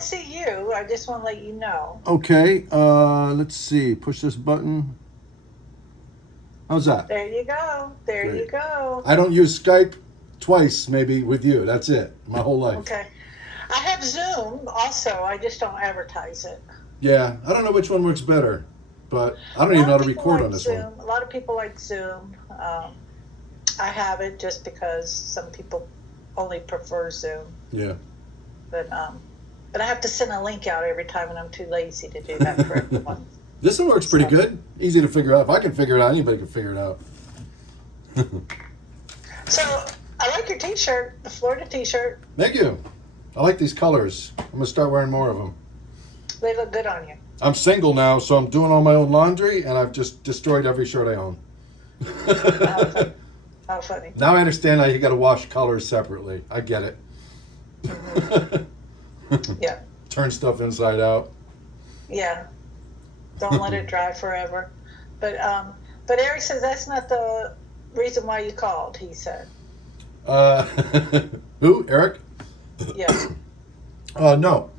don't see you. I just want to let you know. Okay, let's see. Push this button. How's that? There you go. There Great. you go. I don't use Skype twice, maybe, with you. That's it. My whole life. Okay. I have Zoom also. I just don't advertise it. Yeah, I don't know which one works better, but I don't even know how to record on this one. A lot of people like Zoom. I have it just because some people only prefer Zoom. Yeah. But I have to send a link out every time, and I'm too lazy to do that for everyone. This one works pretty good. Easy to figure out. If I can figure it out, anybody can figure it out. So, I like your t-shirt, the Florida t-shirt. Thank you. I like these colors. I'm going to start wearing more of them. They look good on you. I'm single now, so I'm doing all my own laundry, and I've just destroyed every shirt I own. How funny. Now I understand how you got to wash colors separately. I get it. Mm-hmm. Yeah. Turn stuff inside out. Yeah. Don't let it dry forever. But Eric says that's not the reason why you called, he said. Who? Eric? Yeah. No.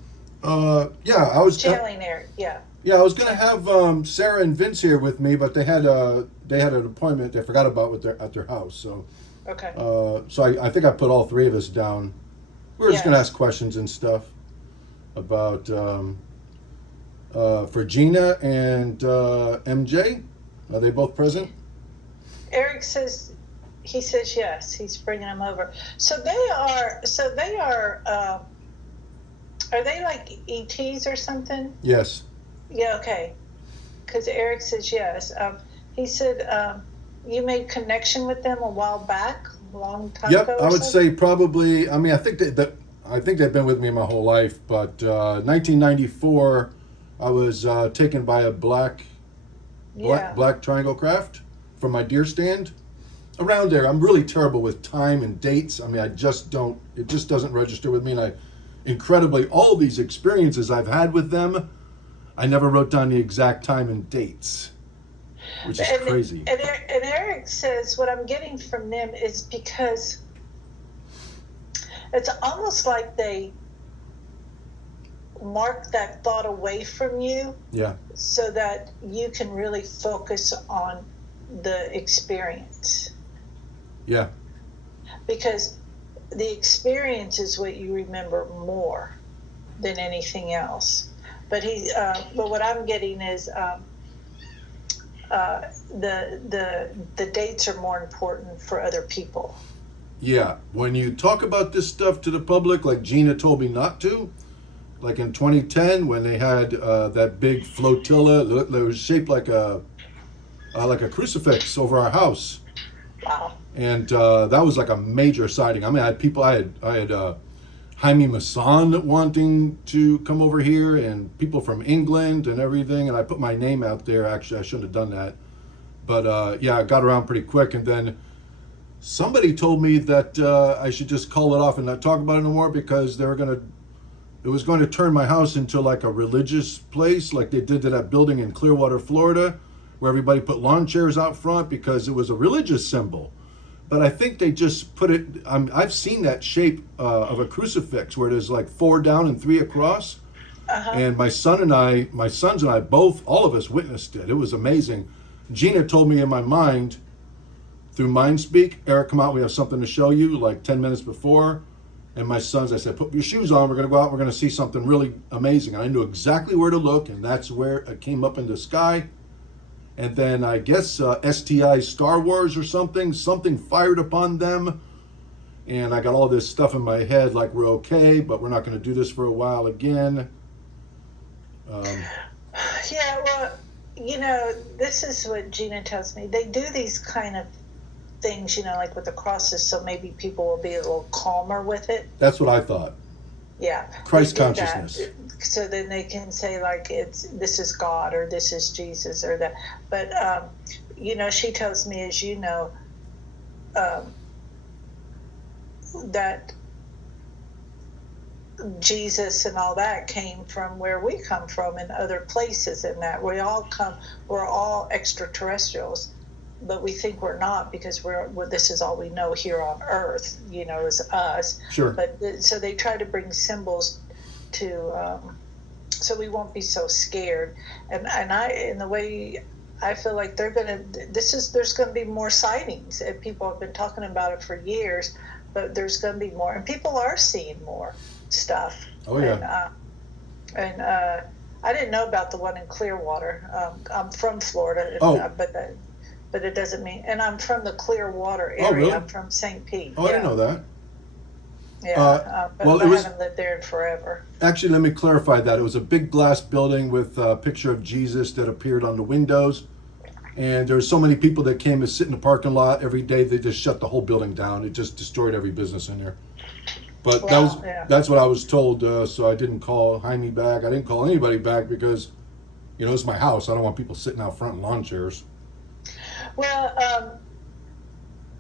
Yeah, I was... Channeling Eric, yeah. Yeah, I was going to have Sarah and Vince here with me, but they had an appointment they forgot about at their house. So, okay. So I think I put all three of us down. We were just going to ask questions and stuff about for Gina and MJ. Are they both present? Eric says yes. He's bringing them over. So they are. Are they like ETs or something? Yes. Yeah, okay. Because Eric says yes. He said you made connection with them a while back, a long time ago. Yep, I would say probably. I mean, I think they've been with me my whole life. But 1994, I was taken by a black triangle craft from my deer stand. Around there, I'm really terrible with time and dates. I mean, it just doesn't register with me. And incredibly, all these experiences I've had with them, I never wrote down the exact time and dates, which is crazy. And Eric says what I'm getting from them is because it's almost like they mark that thought away from you, so that you can really focus on the experience. Yeah. Because the experience is what you remember more than anything else. But but what I'm getting is the dates are more important for other people. Yeah, when you talk about this stuff to the public, like Gina told me not to, like in 2010 when they had that big flotilla that was shaped like a crucifix over our house. Wow. And that was like a major sighting. I mean, I had Jaime Maussan wanting to come over here, and people from England and everything, and I put my name out there. Actually, I shouldn't have done that. But yeah, I got around pretty quick, and then somebody told me that I should just call it off and not talk about it no more because it was going to turn my house into like a religious place, like they did to that building in Clearwater, Florida, where everybody put lawn chairs out front because it was a religious symbol. But I think they just put it, I've seen that shape of a crucifix where there's like 4 down and 3 across. Uh-huh. And my sons and I both, all of us witnessed it. It was amazing. Gina told me in my mind, through mind speak, Eric, come out, we have something to show you, like 10 minutes before. And my sons, I said, put your shoes on, we're going to go out, we're going to see something really amazing. And I knew exactly where to look, and that's where it came up in the sky. And then I guess STI Star Wars or something fired upon them. And I got all this stuff in my head like we're okay, but we're not going to do this for a while again. Yeah, well, this is what Gina tells me. They do these kind of things, like with the crosses, so maybe people will be a little calmer with it. That's what I thought. Yeah. Christ consciousness. So then they can say like this is God or this is Jesus or that. But she tells me, as you know, that Jesus and all that came from where we come from and other places, and that we're all extraterrestrials. But we think we're not because this is all we know here on Earth, is us. Sure. But so they try to bring symbols so we won't be so scared. And in the way I feel like there's going to be more sightings, and people have been talking about it for years, but there's going to be more, and people are seeing more stuff. Oh yeah. And I didn't know about the one in Clearwater. I'm from Florida, but it doesn't mean, and I'm from the Clearwater area. Oh, really? I'm from St. Pete. Oh, I didn't know that. Yeah, but I haven't lived there in forever. Actually, let me clarify that. It was a big glass building with a picture of Jesus that appeared on the windows. And there were so many people that came to sit in the parking lot every day, they just shut the whole building down. It just destroyed every business in there. But that's what I was told, so I didn't call Jaime back. I didn't call anybody back because, it's my house. I don't want people sitting out front in lawn chairs. Well,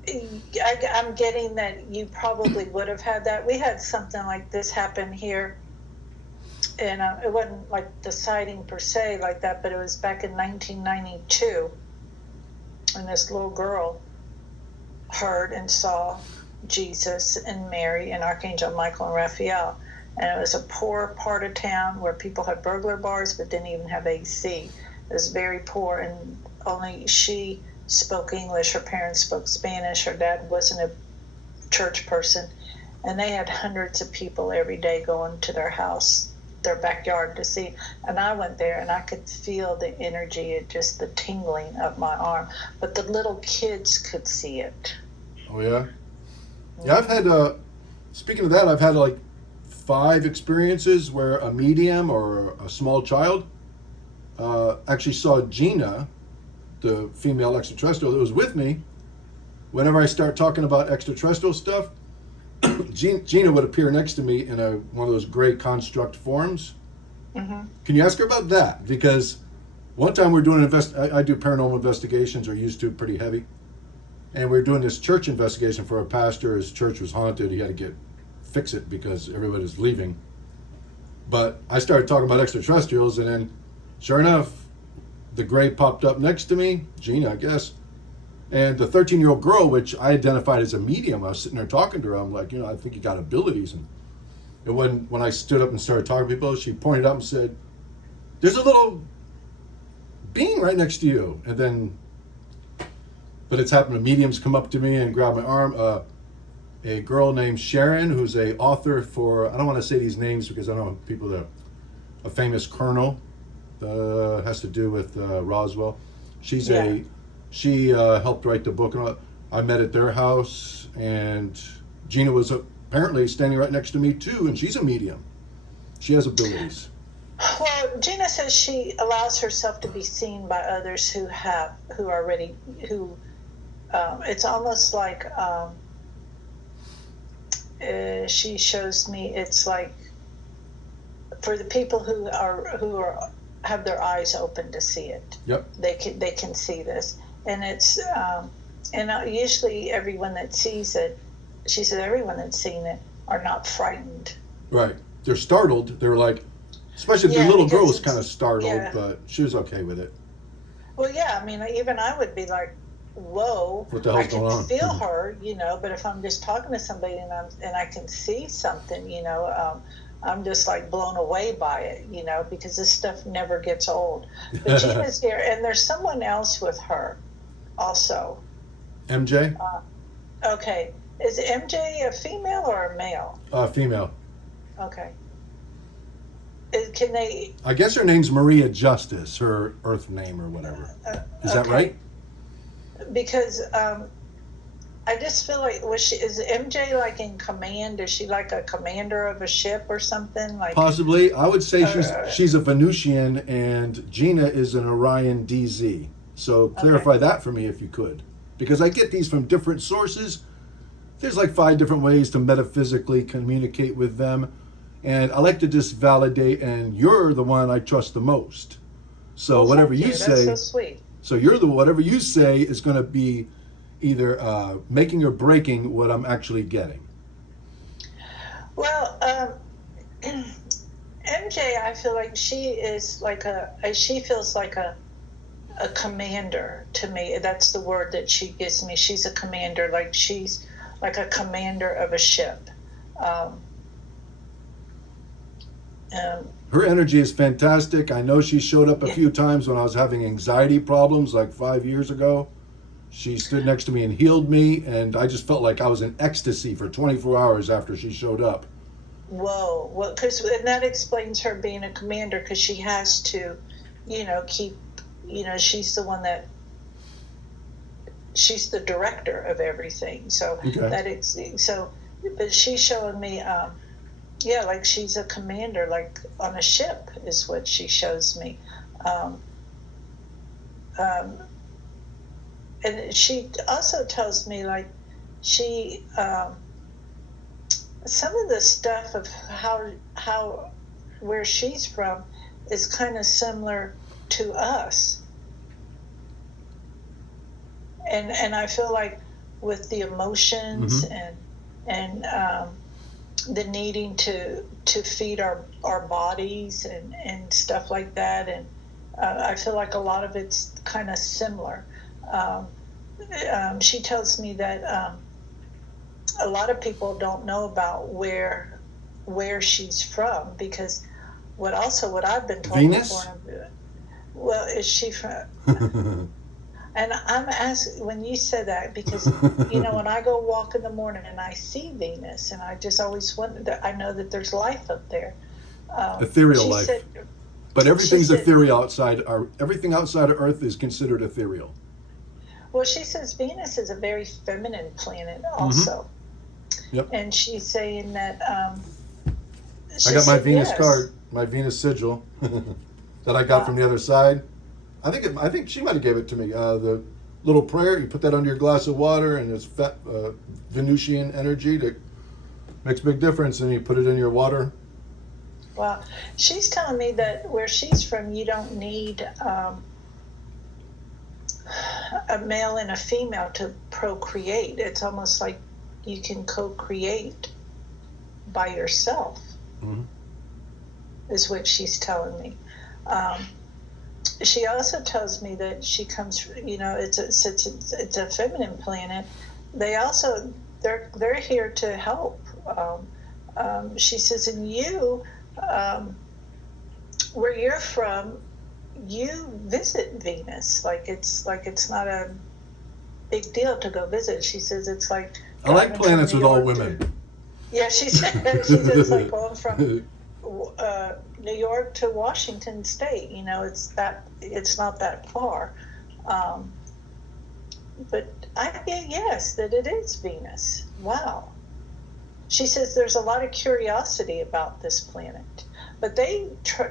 I'm getting that you probably would have had that. We had something like this happen here, and it wasn't like the sighting per se like that, but it was back in 1992, and this little girl heard and saw Jesus and Mary and Archangel Michael and Raphael. And it was a poor part of town where people had burglar bars but didn't even have AC. It was very poor, and only she spoke English. Her parents spoke Spanish. Her dad wasn't a church person. And they had hundreds of people every day going to their house, their backyard to see. And I went there, and I could feel the energy, just the tingling of my arm. But the little kids could see it. Oh, yeah? Yeah, I've had, speaking of that, I've had like 5 experiences where a medium or a small child actually saw Gina, the female extraterrestrial that was with me. Whenever I start talking about extraterrestrial stuff, Gina would appear next to me in one of those gray construct forms. Mm-hmm. Can you ask her about that? Because one time we're doing I do paranormal investigations, or used to, pretty heavy. And we were doing this church investigation for a pastor. His church was haunted. He had to fix it because everybody was leaving. But I started talking about extraterrestrials, and then, sure enough, the gray popped up next to me, Gina, I guess. And the 13-year-old girl, which I identified as a medium, I was sitting there talking to her. I'm like, I think you got abilities. And when I stood up and started talking to people, she pointed up and said, "There's a little being right next to you." And then, but it's happened to mediums come up to me and grab my arm. A girl named Sharon, who's a author for, I don't want to say these names because I don't want people that, a famous colonel, has to do with Roswell. She helped write the book. I met at their house, and Gina was apparently standing right next to me too, and she's a medium. She has abilities. Well, Gina says she allows herself to be seen by others it's almost like she shows me, it's like for the people who have their eyes open to see it. Yep. They can see this, and it's and usually everyone that sees it, she said, everyone that's seen it are not frightened. Right. They're startled. They're like, especially the little girl was kind of startled, but she was okay with it. Well, yeah. I mean, even I would be like, whoa, what the hell's going on? I can feel her, but if I'm just talking to somebody and I can see something, I'm just like blown away by it, because this stuff never gets old. But Gina's here, and there's someone else with her also. MJ? Okay. Is MJ a female or a male? Female. Okay. I guess her name's Maria Justice, her Earth name or whatever. Is that right? Because I just feel like, is MJ like in command? Is she like a commander of a ship or something? Like possibly. I would say she's a Venusian, and Gina is an Orion DZ. So clarify that for me if you could, because I get these from different sources. There's like 5 different ways to metaphysically communicate with them, and I like to just validate. And you're the one I trust the most. So whatever you say. That's so sweet. So whatever you say is going to be either making or breaking what I'm actually getting. Well, MJ, I feel like she is like she feels like a commander to me. That's the word that she gives me. She's a commander, like she's like a commander of a ship. Her energy is fantastic. I know she showed up a yeah. few times when I was having anxiety problems like 5 years ago. She stood next to me and healed me, and I just felt like I was in ecstasy for 24 hours after she showed up. Whoa. Well, and that explains her being a commander, because she has to, keep, she's the one that, she's the director of everything. So Okay. but she's showing me, like she's a commander, like on a ship is what she shows me. Um, um, and she also tells me, like, she, some of the stuff of how where she's from is kind of similar to us. And I feel like with the emotions Mm-hmm. and the needing to feed our bodies and stuff like that, and I feel like a lot of it's kind of similar. She tells me that a lot of people don't know about where she's from, because what I've been told Venus? before. Well, is she from? And I'm asking, when you said that, because when I go walk in the morning and I see Venus, and I just always wonder that I know that there's life up there. Ethereal She life. said, But she everything's said, ethereal outside. Everything outside of Earth is considered ethereal. well, she says Venus is a very feminine planet Mm-hmm. also, Yep. and she's saying that. I She got my said Venus yes. card, my Venus sigil that I got Wow. from the other side. I think she might have gave it to me. The little prayer, you put that under your glass of water, and it's Venusian energy that makes a big difference. And you put it in your water. Well, she's telling me that where she's from, you don't need a male and a female to procreate. It's almost like you can co-create by yourself, Mm-hmm. is what she's telling me. She also tells me that she comes, it's a feminine planet. They're here to help. She says, and you, where you're from, you visit Venus. Like it's not a big deal to go visit. She says it's like I like driving from planets New with all York women. Yeah, she said it's like going from New York to Washington State. It's not that far. But I get yes that it is Venus. Wow. She says there's a lot of curiosity about this planet, but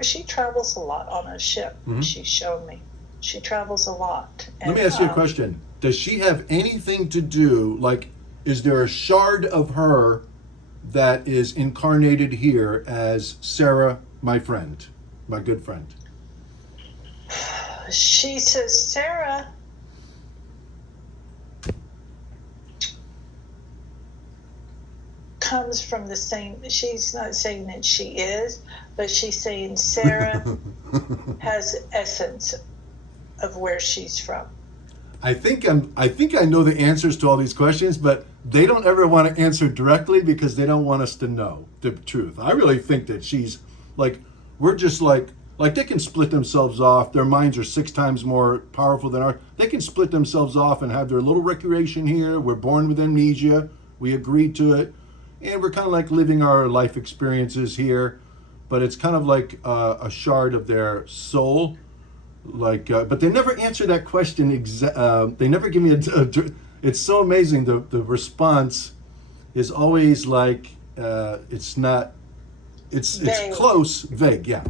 she travels a lot on a ship. Mm-hmm. She showed me. She travels a lot. Let me ask you a question. Does she have anything to do, like, is there a shard of her that is incarnated here as Sarah, my friend, my good friend? She says Sarah comes from the same. She's not saying that she is, but she's saying Sarah has essence of where she's from. I think I know the answers to all these questions, but they don't ever want to answer directly because they don't want us to know the truth. I really think that she's like, we're just like they can split themselves off. Their minds are 6 times more powerful than ours. They can split themselves off and have their little recreation here. We're born with amnesia. We agreed to it. And we're kind of like living our life experiences here. But it's kind of like a shard of their soul. Like, but they never answer that question. They never give me it's so amazing. The response is always like, it's not, it's close, vague, yeah.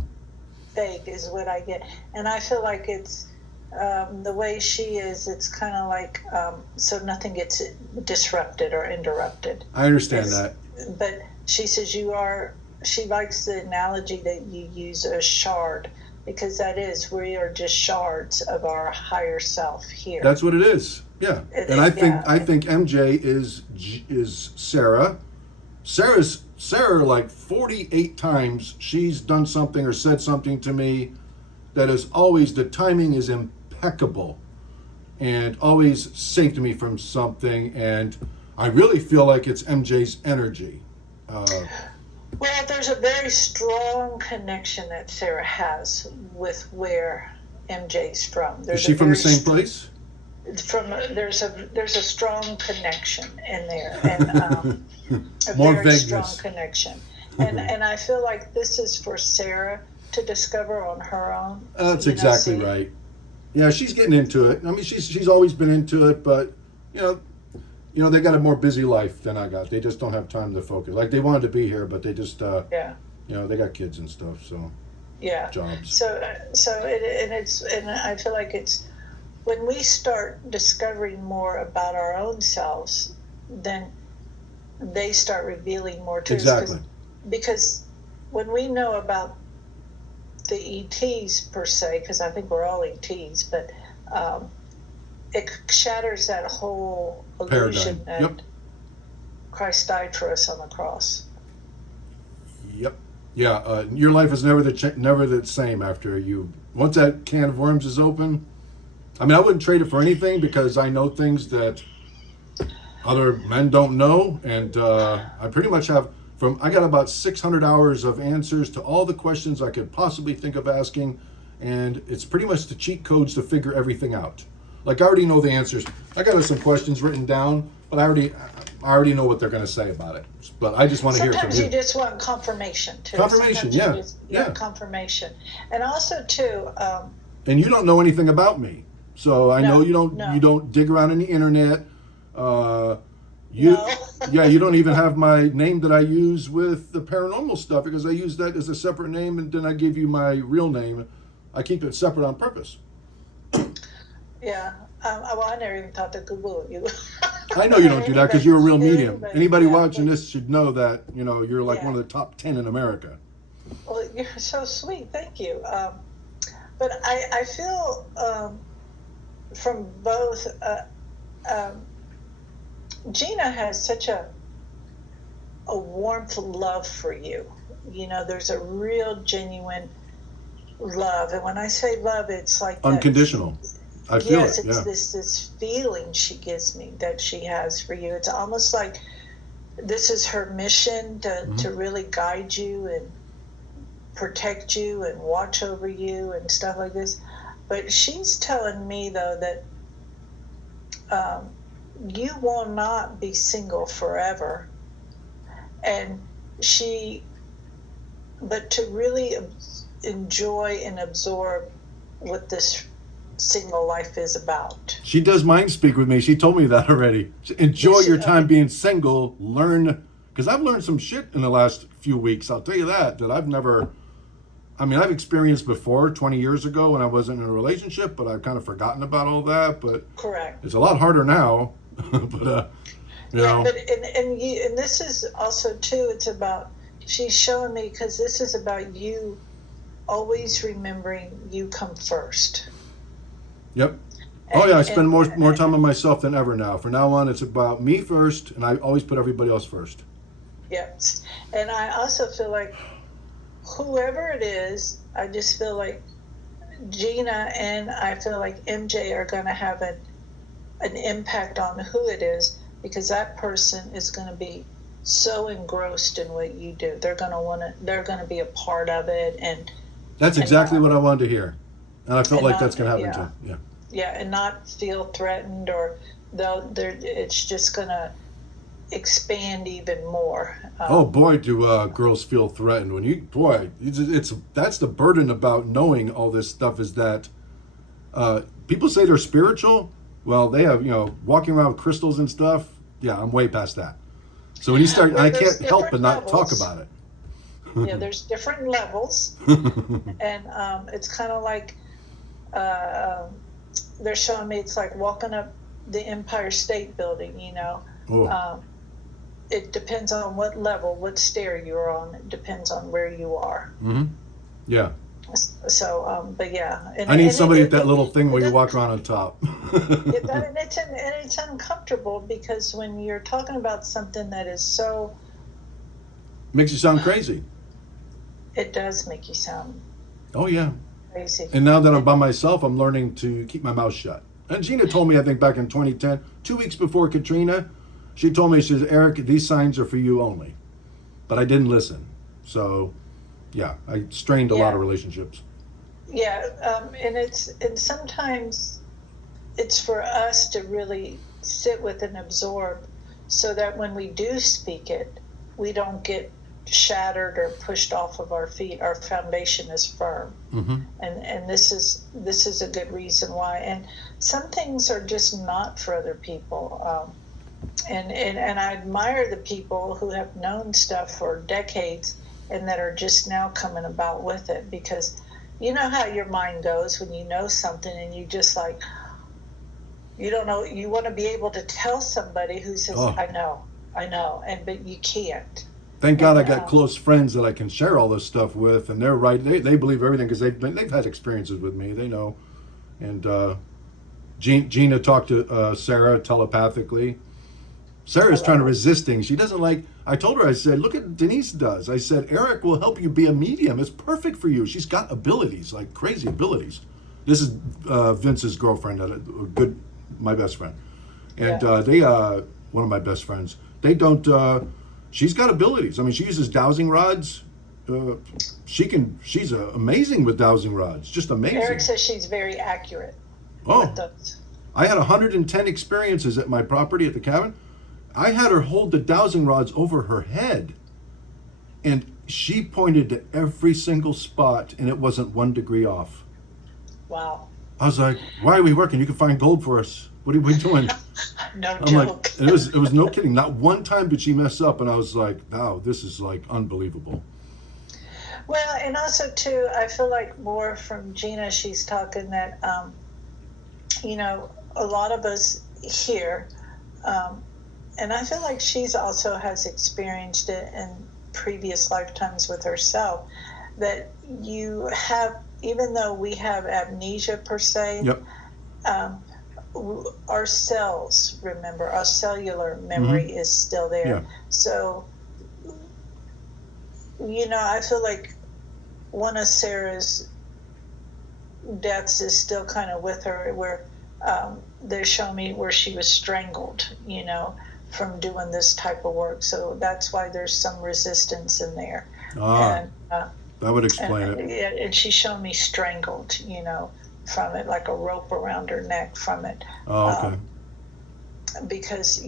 Vague is what I get. And I feel like it's, the way she is, it's kind of like, so nothing gets disrupted or interrupted. I understand that. But she says she likes the analogy that you use, a shard, because we are just shards of our higher self here. That's what it is. Yeah. And I think MJ is Sarah. Sarah like 48 times she's done something or said something to me that is always, the timing is impeccable and always saved me from something, and I really feel like it's MJ's energy. Well, there's a very strong connection that Sarah has with where MJ's from. Is she from the same place? There's a strong connection in there, and a More very vagueness. strong connection. And I feel like this is for Sarah to discover on her own. That's exactly right. Yeah, she's getting into it. I mean, she's always been into it, but you know, they got a more busy life than I got. They just don't have time to focus. Like, they wanted to be here, but they just you know, they got kids and stuff, so jobs. So and I feel like it's when we start discovering more about our own selves, then they start revealing more to us. Exactly. Because when we know about the ETs per se, because I think we're all ETs, but it shatters that whole illusion paradigm. that Christ died for us on the cross. Yep. Yeah. Your life is never the same after once that can of worms is open. I mean, I wouldn't trade it for anything because I know things that other men don't know, and I pretty much have. I got about 600 hours of answers to all the questions I could possibly think of asking, and it's pretty much the cheat codes to figure everything out. Like, I already know the answers. I got some questions written down, but I already know what they're going to say about it. But I just want to hear from you. Sometimes you just want confirmation too. Confirmation, yeah. Confirmation, and also too. And you don't know anything about me, so I know you don't. No. You don't dig around in the internet. No. Yeah, you don't even have my name that I use with the paranormal stuff because I use that as a separate name, and then I give you my real name. I keep it separate on purpose. Yeah. Well, I never even thought to Google you. I know you don't do that because you're a real medium. Anybody watching this should know that, you know, you're like one of the top 10 in America. Well, you're so sweet. Thank you. But I feel from both, Gina has such a warmth love for you. You know, there's a real genuine love. And when I say love, it's like unconditional. I feel yes, it. It's this feeling she gives me that she has for you. It's almost like this is her mission to really guide you and protect you and watch over you and stuff like this. But she's telling me, though, that you will not be single forever. But to really enjoy and absorb what this single life is about. She does mind speak with me. She told me that already. Enjoy your time being single. Learn, because I've learned some shit in the last few weeks. I'll tell you that I've never. I mean, I've experienced before 20 years ago when I wasn't in a relationship, but I've kind of forgotten about all that. But correct. It's a lot harder now. But you know. But and this is also too. It's about she's showing me because this is about you always remembering you come first. Yep. I spend more time on myself than ever now. From now on, it's about me first, and I always put everybody else first. Yes. And I also feel like whoever it is, I just feel like Gina and I feel like MJ are going to have an impact on who it is because that person is going to be so engrossed in what you do. They're going to be a part of it. And that's exactly what I wanted to hear. And I felt like that's going to happen too. Yeah. Yeah, and not feel threatened or it's just going to expand even more. Oh boy, do girls feel threatened when that's the burden about knowing all this stuff is that people say they're spiritual. Well, they have, walking around with crystals and stuff. Yeah, I'm way past that. So when you start, I can't help but not talk about it. Yeah, there's different levels. And it's kind of like they're showing me it's like walking up the Empire State Building, it depends on what level, what stair you're on. It depends on where you are. Mm-hmm. Yeah. So, but yeah. I need somebody at that little thing where you walk around on top. And it's uncomfortable because when you're talking about something that is so... Makes you sound crazy. It does make you sound... Oh, yeah. Crazy. And now that I'm by myself, I'm learning to keep my mouth shut. And Gina told me, I think back in 2010, 2 weeks before Katrina, she told me, she says, Eric, these signs are for you only. But I didn't listen. So, yeah, I strained a lot of relationships. Yeah, and sometimes it's for us to really sit with and absorb, so that when we do speak it, we don't get shattered or pushed off of our feet. Our foundation is firm, and this is a good reason why. And some things are just not for other people. And I admire the people who have known stuff for decades and that are just now coming about with it, because you know how your mind goes when you know something and you just like, you don't know, you want to be able to tell somebody who says, I know, but you can't. Thank God I got close friends that I can share all this stuff with, and they're right. They believe everything because they've had experiences with me. They know. And Gina talked to Sarah telepathically. Sarah's trying to resist things. She doesn't like. I told her. I said, "Look at Denise does." I said, "Eric will help you be a medium. It's perfect for you. She's got abilities, like crazy abilities." This is Vince's girlfriend, my best friend, and they one of my best friends. They don't. She's got abilities. I mean, she uses dowsing rods. She's amazing with dowsing rods. Just amazing. Eric says she's very accurate. With those. I had 110 experiences at my property at the cabin. I had her hold the dowsing rods over her head, and she pointed to every single spot, and it wasn't 1 degree off. Wow. I was like, "Why are we working? You can find gold for us. What are we doing?" No I'm joke. like, it was no kidding. Not one time did she mess up, and I was like, "Wow, this is like unbelievable." Well, and also too, I feel like more from Gina, she's talking that, a lot of us here, and I feel like she's also has experienced it in previous lifetimes with herself, that you have, even though we have amnesia per se, our cells remember, our cellular memory is still there. Yeah. So, I feel like one of Sarah's deaths is still kind of with her, where they show me where she was strangled, from doing this type of work. So that's why there's some resistance in there. That would explain it. Yeah, and she showed me strangled, from it, like a rope around her neck from it. Okay. Because,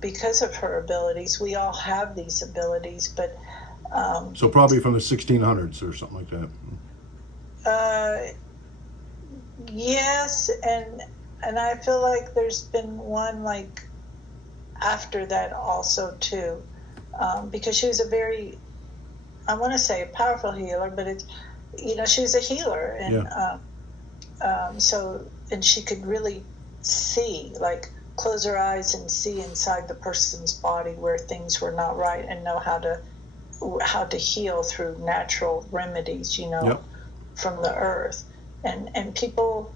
because of her abilities, we all have these abilities, but... so probably from the 1600s or something like that. Yes, and I feel like there's been one, like, after that also, too. Because she was a very, I want to say a powerful healer, but it's, she was a healer. And and she could really see, like, close her eyes and see inside the person's body where things were not right, and know how to heal through natural remedies, from the earth. And people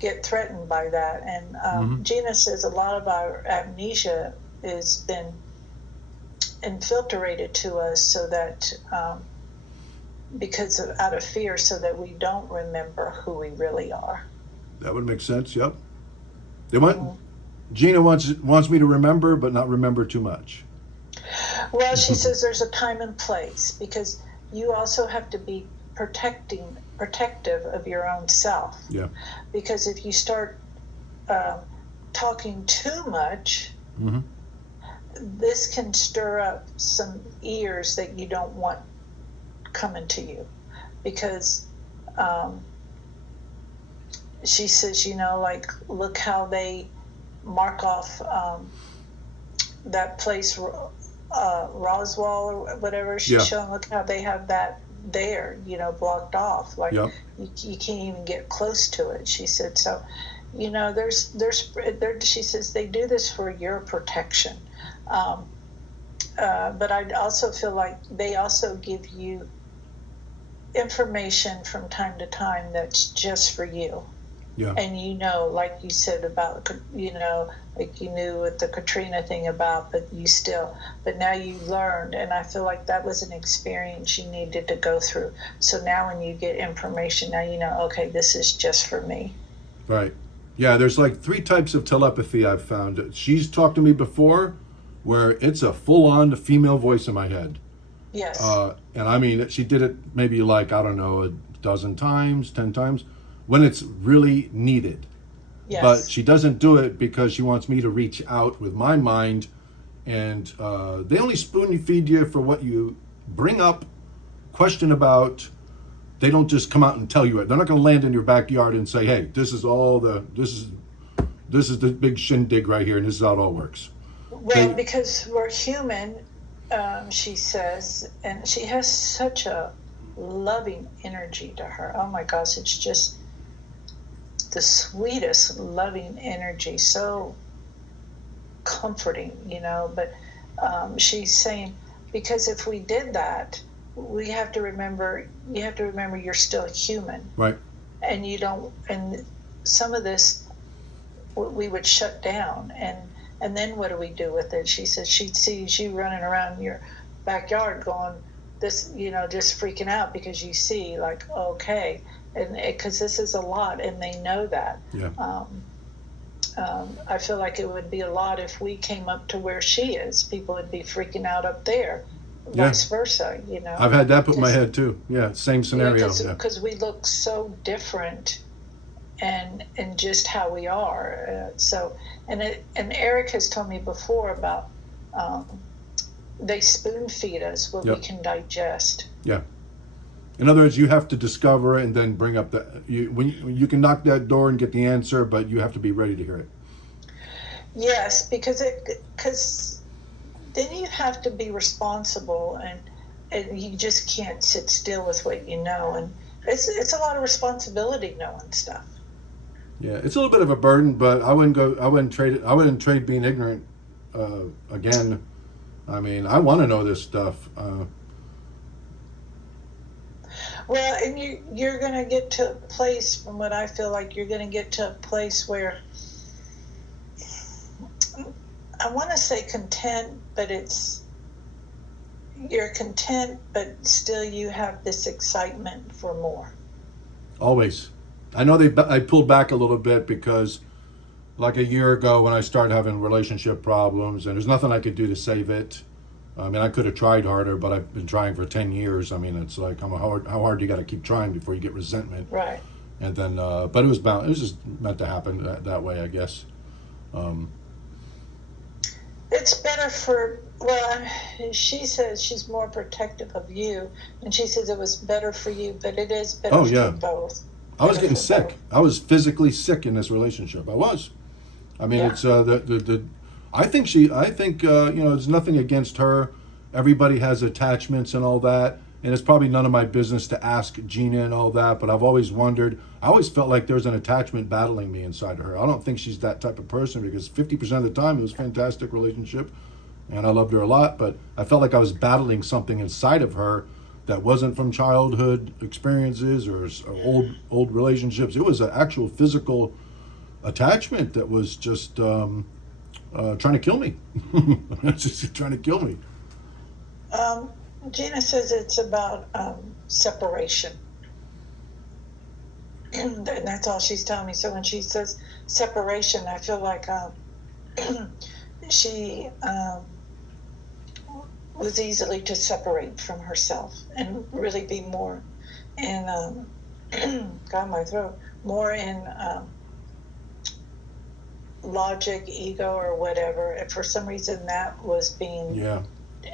get threatened by that. And Gina says a lot of our amnesia has been infiltrated to us, so that out of fear, so that we don't remember who we really are. That would make sense. Yep. Gina wants me to remember, but not remember too much. Well, she says there's a time and place, because you also have to be protective of your own self. Yeah. Because if you start talking too much, this can stir up some ears that you don't want coming to you. Because she says, like, look how they mark off that place, Roswell or whatever. She's showing, look how they have that there, blocked off. Like, you can't even get close to it. She said, so, she says they do this for your protection. But I also feel like they also give you information from time to time that's just for you. Yeah. And like you said about, like you knew what the Katrina thing about, but now you learned, and I feel like that was an experience you needed to go through. So now when you get information, now okay, this is just for me. Right. Yeah, there's like 3 types of telepathy I've found. She's talked to me before where it's a full-on female voice in my head. Yes. And I mean, she did it maybe like, I don't know, a dozen times, 10 times, when it's really needed. But Yes. she doesn't do it because she wants me to reach out with my mind. And they only spoon feed you for what you bring up, question about. They don't just come out and tell you it. They're not going to land in your backyard and say, "Hey, this is the big shindig right here, and this is how it all works." Well, because we're human, she says, and she has such a loving energy to her. Oh my gosh, it's just the sweetest loving energy, so comforting, But she's saying, because if we did that, you have to remember you're still human, right? And you don't, and some of this we would shut down, and then what do we do with it? She says she sees you running around your backyard going this, just freaking out because you see like, okay, and because this is a lot, and they know that. Yeah. I feel like it would be a lot if we came up to where she is. People would be freaking out up there, vice versa, I've had that put in my head too. Yeah, same scenario. Because we look so different, and just how we are. And Eric has told me before about they spoon feed us what we can digest. Yeah. In other words, you have to discover it and then bring up when you can knock that door and get the answer, but you have to be ready to hear it. Yes, because then you have to be responsible, and you just can't sit still with what you know, and it's a lot of responsibility knowing stuff. Yeah, it's a little bit of a burden, but I wouldn't trade being ignorant again. I mean, I want to know this stuff. Well, and you're going to get to a place, from what I feel like, you're going to get to a place where I want to say content, but you're content, but still you have this excitement for more. Always. I know I pulled back a little bit because like a year ago when I started having relationship problems, and there's nothing I could do to save it. I mean, I could have tried harder, but I've been trying for 10 years. I mean, it's like, how hard you got to keep trying before you get resentment. Right. And then, but it was just meant to happen that way, I guess. It's better she says she's more protective of you, and she says it was better for you, but it is better for both. I was getting sick. Both. I was physically sick in this relationship. I was. I mean, it's I think there's nothing against her. Everybody has attachments and all that, and it's probably none of my business to ask Gina and all that, but I've always wondered. I always felt like there's an attachment battling me inside of her. I don't think she's that type of person, because 50% of the time it was a fantastic relationship and I loved her a lot, but I felt like I was battling something inside of her that wasn't from childhood experiences or old relationships. It was an actual physical attachment that was just trying to kill me. Just trying to kill me. Gina says it's about separation. And that's all she's telling me. So when she says separation, I feel like she was easily to separate from herself and really be more in, God, my throat, more in logic, ego, or whatever. And for some reason that was being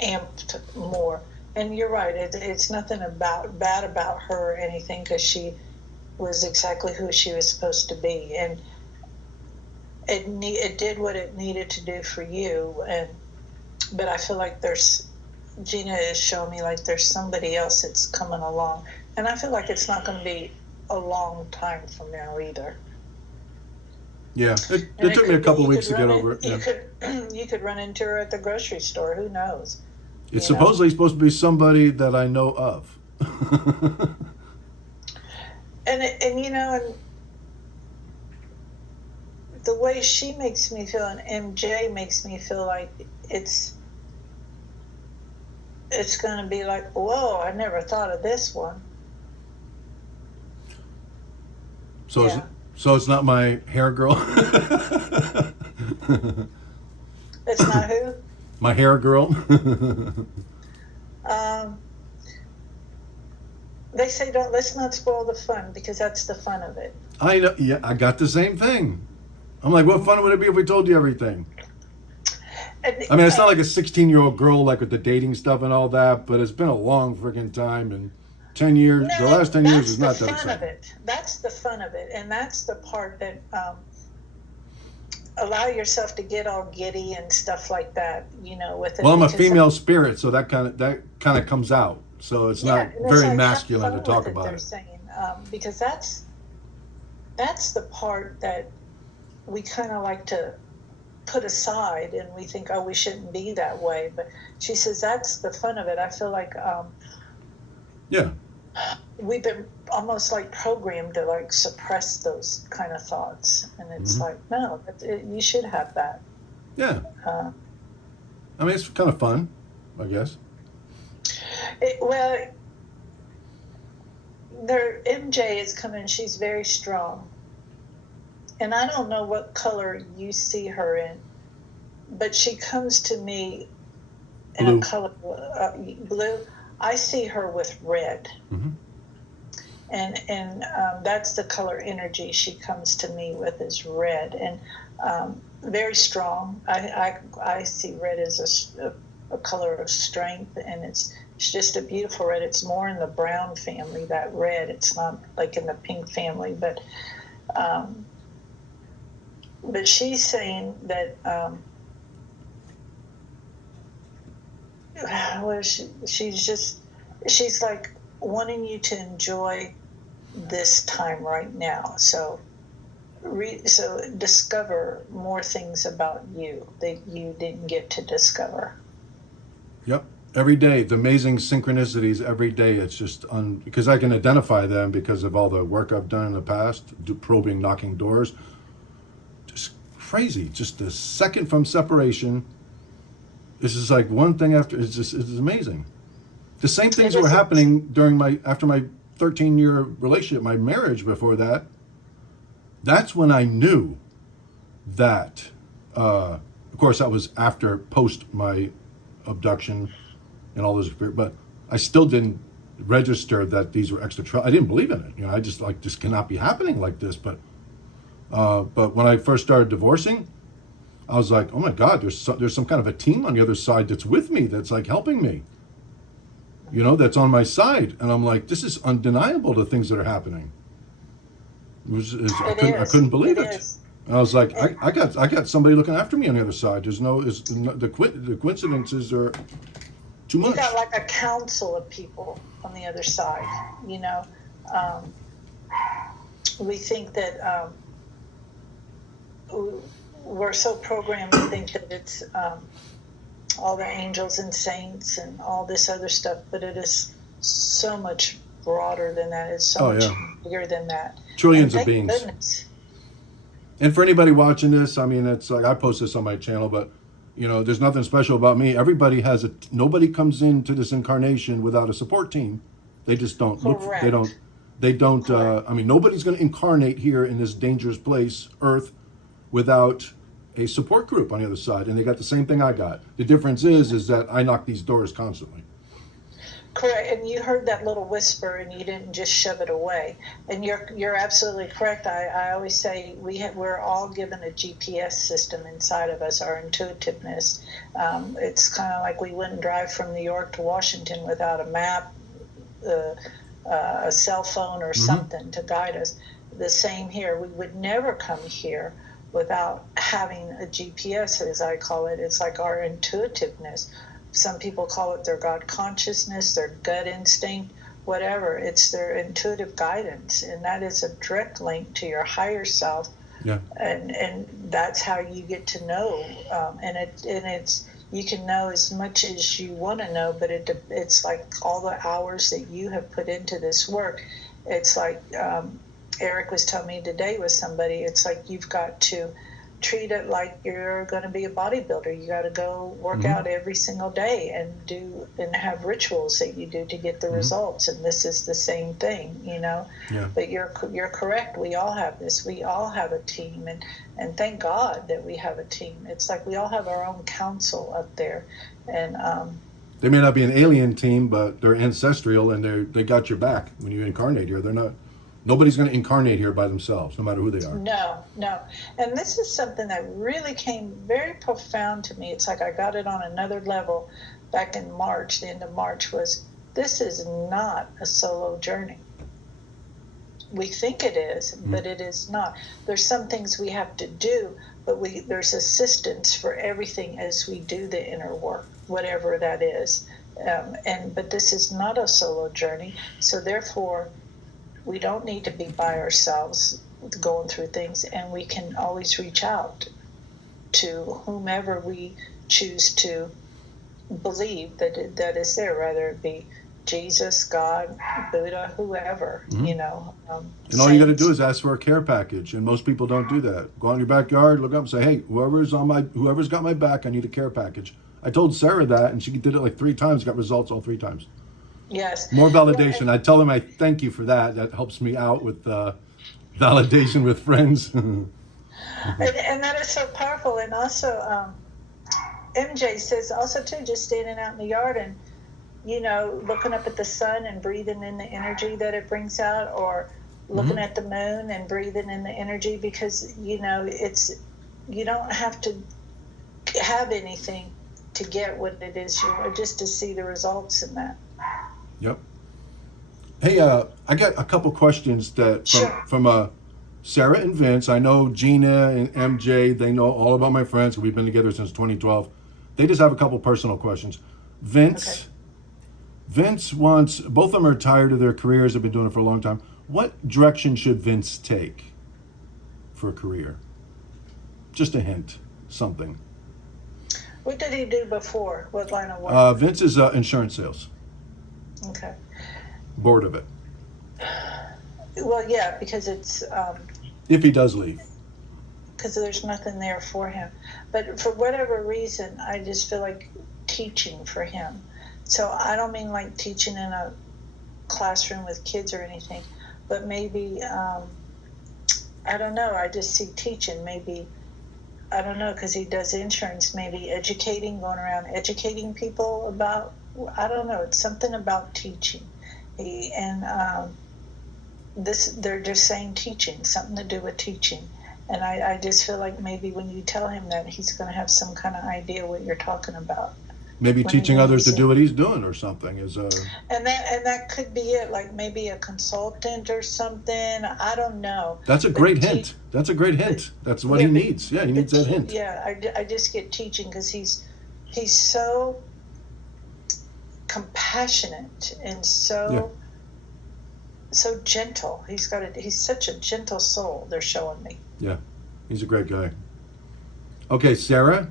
amped more. And you're right, it's nothing bad about her or anything, because she was exactly who she was supposed to be, and it did what it needed to do for you. But I feel like Gina is showing me like there's somebody else that's coming along, and I feel like it's not going to be a long time from now either. Yeah, it took me a couple weeks to get over it. You could run into her at the grocery store. Who knows? It's supposedly supposed to be somebody that I know of. And the way she makes me feel, and MJ makes me feel like it's going to be like, whoa, I never thought of this one. So it's not my hair girl. It's not who? My hair girl. They say don't let's not spoil the fun because that's the fun of it. I know. Yeah, I got the same thing. I'm like, what fun would it be if we told you everything? And, I mean, it's not like a 16-year-old girl, like with the dating stuff and all that, but it's been a long freaking time. And 10 years, the no, last 10 years that's is the not that fun of exciting. it. That's the fun of it, and that's the part that allow yourself to get all giddy and stuff like that. With it. Well, I'm a Because female spirit, so that kind of comes out. So it's yeah, not and it's very like have masculine to fun talk with it. about They're it. saying because that's the part that we kind of like to put aside, and we think, oh, we shouldn't be that way. But she says that's the fun of it. I feel like Yeah. we've been almost like programmed to like suppress those kind of thoughts, and it's like no, you should have that. Yeah. Uh, I mean, it's kind of fun, I guess. well, their MJ is coming. She's very strong, and I don't know what color you see her in, but she comes to me in Blue. a color blue. I see her with red. Mm-hmm. And that's the color energy she comes to me with is red, and very strong. I see red as a color of strength, and it's just a beautiful red. It's more in the brown family, that red. It's not like in the pink family, but she's saying that she's like wanting you to enjoy this time right now. So discover more things about you that you didn't get to discover. Yep. Every day, the amazing synchronicities every day. It's just because I can identify them because of all the work I've done in the past, probing, knocking doors. Just crazy. Just a second from separation. This is like one thing after. It's amazing. The same things were happening after my 13-year relationship, my marriage before that. That's when I knew that. Of course, that was post my abduction and all this, but I still didn't register that these were extra. I didn't believe in it. I just this cannot be happening like this. But when I first started divorcing, I was like, oh my God, there's some kind of a team on the other side that's with me, that's like helping me. That's on my side, and I'm like, this is undeniable, the things that are happening. I couldn't believe it. And I was like, I got somebody looking after me on the other side. The coincidences are too much. You got like a council of people on the other side. We think that we're so programmed to think that it's all the angels and saints and all this other stuff, but it is so much broader than that. It's so much bigger than that. Trillions of beings. Goodness. And for anybody watching this, I mean, it's like I post this on my channel, but there's nothing special about me. Everybody has nobody comes into this incarnation without a support team. They just don't Correct. look. They don't. I mean, nobody's going to incarnate here in this dangerous place, Earth, without a support group on the other side. And they got the same thing I got. The difference is that I knock these doors constantly. Correct, and you heard that little whisper, and you didn't just shove it away. And you're absolutely correct. I always say we're all given a GPS system inside of us, our intuitiveness. It's kind of like we wouldn't drive from New York to Washington without a map, a cell phone, or something to guide us. The same here. We would never come here without having a GPS, as I call it. It's like our intuitiveness. Some people call it their God consciousness, their gut instinct, whatever. It's their intuitive guidance, and that is a direct link to your higher self. Yeah. And that's how you get to know. And it's you can know as much as you want to know, but it's like all the hours that you have put into this work. It's like Eric was telling me today with somebody. It's like you've got to treat it like you're going to be a bodybuilder. You got to go work out every single day and have rituals that you do to get the results. And this is the same thing, Yeah. But you're correct. We all have this. We all have a team, and thank God that we have a team. It's like we all have our own council up there, and They may not be an alien team, but they're ancestral and they got your back when you incarnate here. They're not. Nobody's going to incarnate here by themselves, no matter who they are. No, no. And this is something that really came very profound to me. It's like I got it on another level back in March. The end of March was, this is not a solo journey. We think it is, but it is not. There's some things we have to do, but there's assistance for everything as we do the inner work, whatever that is. But this is not a solo journey, so therefore we don't need to be by ourselves going through things, and we can always reach out to whomever we choose to believe that is there, whether it be Jesus, God, Buddha, whoever, and all you got to do is ask for a care package, and most people don't do that. Go out in your backyard, look up and say, hey, whoever's got my back, I need a care package. I told Sarah that, and she did it like 3 times, got results all 3 times. Yes. More validation. I tell them I thank you for that. That helps me out with validation with friends. and that is so powerful. And also, MJ says also too, just standing out in the yard and, looking up at the sun and breathing in the energy that it brings out, or looking at the moon and breathing in the energy, because, you don't have to have anything to get what it is you want, just to see the results in that. Yep. Hey, I got a couple questions from Sarah and Vince. I know Gina and MJ, they know all about my friends. We've been together since 2012. They just have a couple personal questions. Vince wants, both of them are tired of their careers, have been doing it for a long time. What direction should Vince take for a career? Just a hint, something. What did he do before? What line of work? Vince is insurance sales. Okay. Bored of it. Well, yeah, because it's... if he does leave. Because there's nothing there for him. But for whatever reason, I just feel like teaching for him. So I don't mean like teaching in a classroom with kids or anything, but maybe, I don't know, I just see teaching, maybe, I don't know, because he does insurance, maybe educating, going around educating people about, I don't know, it's something about teaching. They're just saying teaching, something to do with teaching. And I just feel like maybe when you tell him that, he's going to have some kind of idea what you're talking about. Maybe teaching others to do what he's doing or something is and that could be it, like maybe a consultant or something. I don't know. That's a great hint. That's a great hint. That's what he needs. Yeah, he needs that hint. Yeah, I just get teaching because he's so compassionate and so gentle. He's such a gentle soul. They're showing me. Yeah, he's a great guy. Okay, Sarah.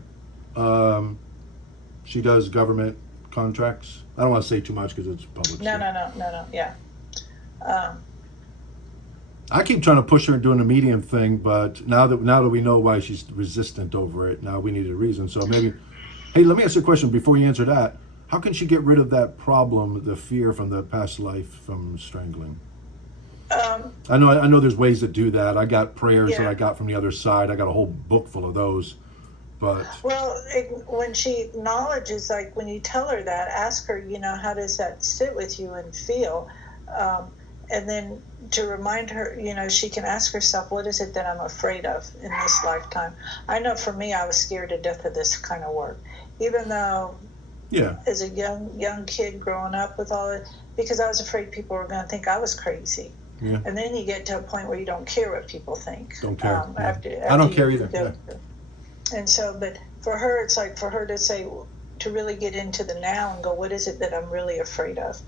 She does government contracts. I don't want to say too much because it's public. No. Yeah. I keep trying to push her into doing a medium thing, but now that we know why she's resistant over it, now we need a reason. So maybe, hey, let me ask you a question before you answer that. How can she get rid of that problem, the fear from the past life from strangling? I know there's ways to do that. I got prayers that I got from the other side. I got a whole book full of those. But when she acknowledges, like when you tell her that, ask her, how does that sit with you and feel? And then to remind her, she can ask herself, what is it that I'm afraid of in this lifetime? I know for me, I was scared to death of this kind of work, even though as a young kid growing up with all it, because I was afraid people were going to think I was crazy. Yeah. And then you get to a point where you don't care what people think. Don't care. After I don't care either. And so, but for her, it's like for her to say, to really get into the now and go, what is it that I'm really afraid of?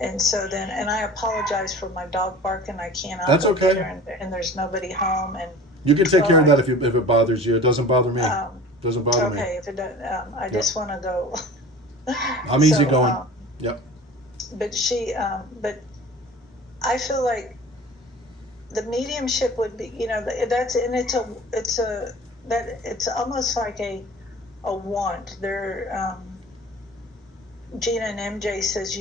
And so then, and I apologize for my dog barking. I can't. That's okay. And there's nobody home. And you can take care of that if it bothers you. It doesn't bother me. Doesn't bother me. Okay, if it doesn't, I just want to go. I'm easy going. Yep. But but I feel like the mediumship would be, it's almost like a want. Gina and MJ says,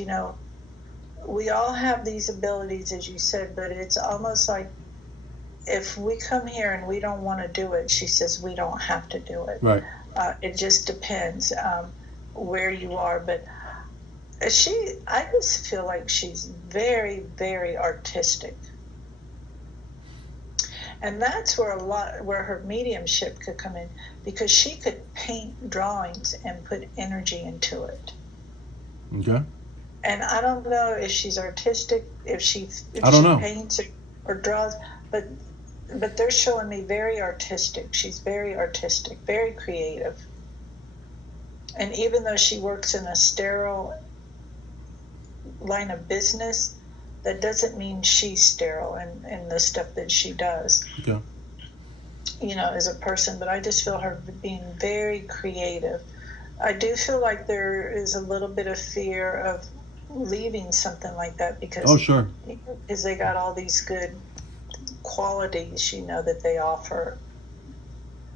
we all have these abilities, as you said, but it's almost like if we come here and we don't want to do it, she says we don't have to do it. Right. It just depends. where you are, but I just feel like she's very, very artistic. And that's where her mediumship could come in, because she could paint drawings and put energy into it. Okay. And I don't know if she's artistic, if she paints or draws, but they're showing me very artistic. She's very artistic, very creative. And even though she works in a sterile line of business, that doesn't mean she's sterile in the stuff that she does. Okay. As a person. But I just feel her being very creative. I do feel like there is a little bit of fear of leaving something like that, because sure, because they got all these good qualities, that they offer.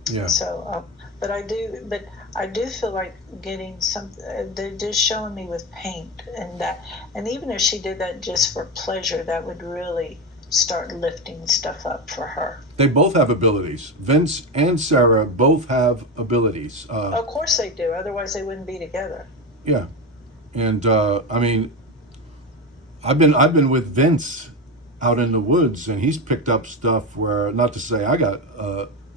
Yeah. So, but I do feel like getting something. They're just showing me with paint and that, and even if she did that just for pleasure, that would really start lifting stuff up for her. They both have abilities. Vince and Sarah both have abilities. Of course they do. Otherwise, they wouldn't be together. Yeah, and I mean, I've been with Vince out in the woods, and he's picked up stuff where, not to say I got,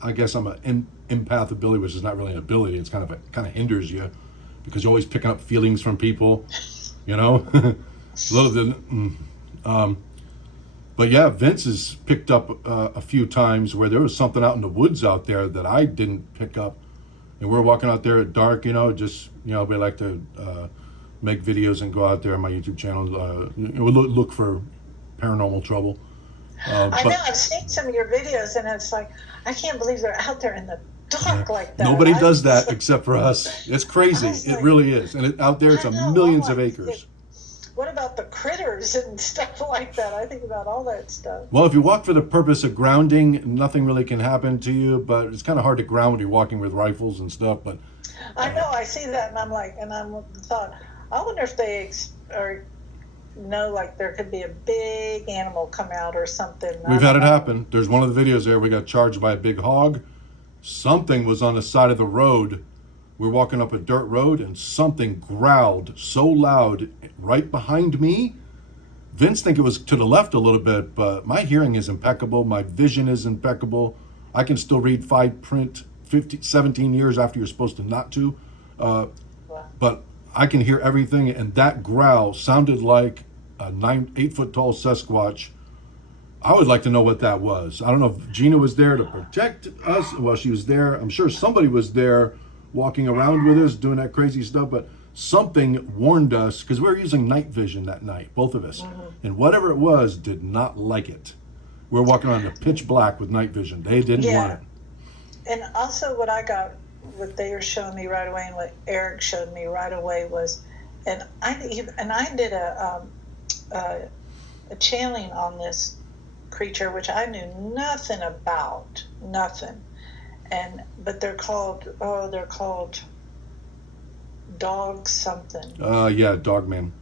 I guess I'm an empath ability, which is not really an ability. It's kind of hinders you, because you're always picking up feelings from people, But yeah, Vince has picked up a few times where there was something out in the woods out there that I didn't pick up, and we're walking out there at dark. We like to make videos and go out there on my YouTube channel. We look for paranormal trouble. I know, I've seen some of your videos, and it's like, I can't believe they're out there in the dark like that. Nobody does that except for us. It's crazy. It really is. And out there, it's millions of acres. What about the critters and stuff like that? I think about all that stuff. Well, if you walk for the purpose of grounding, nothing really can happen to you, but it's kind of hard to ground when you're walking with rifles and stuff. But I know, I see that, and I thought, I wonder if they like there could be a big animal come out or something. We've had it happen. There's one of the videos there. We got charged by a big hog. Something was on the side of the road. We're walking up a dirt road, and something growled so loud right behind me. Vince think it was to the left a little bit, but my hearing is impeccable. My vision is impeccable. I can still read fine print 17 years after you're supposed to not to. But I can hear everything, and that growl sounded like a 8 foot tall Sasquatch. I would like to know what that was. I don't know if Gina was there to protect us. Well, she was there. I'm sure somebody was there walking around with us doing that crazy stuff, but something warned us, because we were using night vision that night, both of us. Mm-hmm. And whatever it was did not like it. We were walking around in pitch black with night vision. They didn't want it. And also what what they were showing me right away, and what Eric showed me right away was, and I did a channeling on this creature, which I knew nothing about, nothing. But they're called dog something. Yeah, dog man.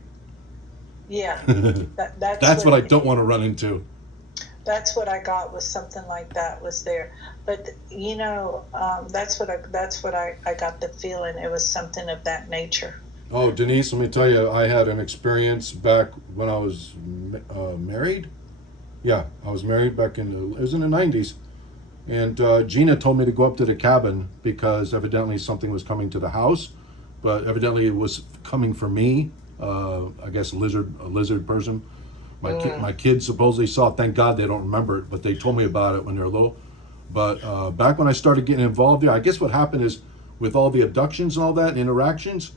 Yeah. That's what I don't want to run into. That's what I got, was something like that was there. But that's what I got the feeling it was something of that nature. Oh, Denise, let me tell you, I had an experience back when I was married. Yeah, I was married back it was in the 90s. And Gina told me to go up to the cabin because evidently something was coming to the house, but evidently it was coming for me. I guess a lizard person. My kids supposedly saw it. Thank God they don't remember it, but they told me about it when they were little. But back when I started getting involved there, I guess what happened is, with all the abductions and all that interactions,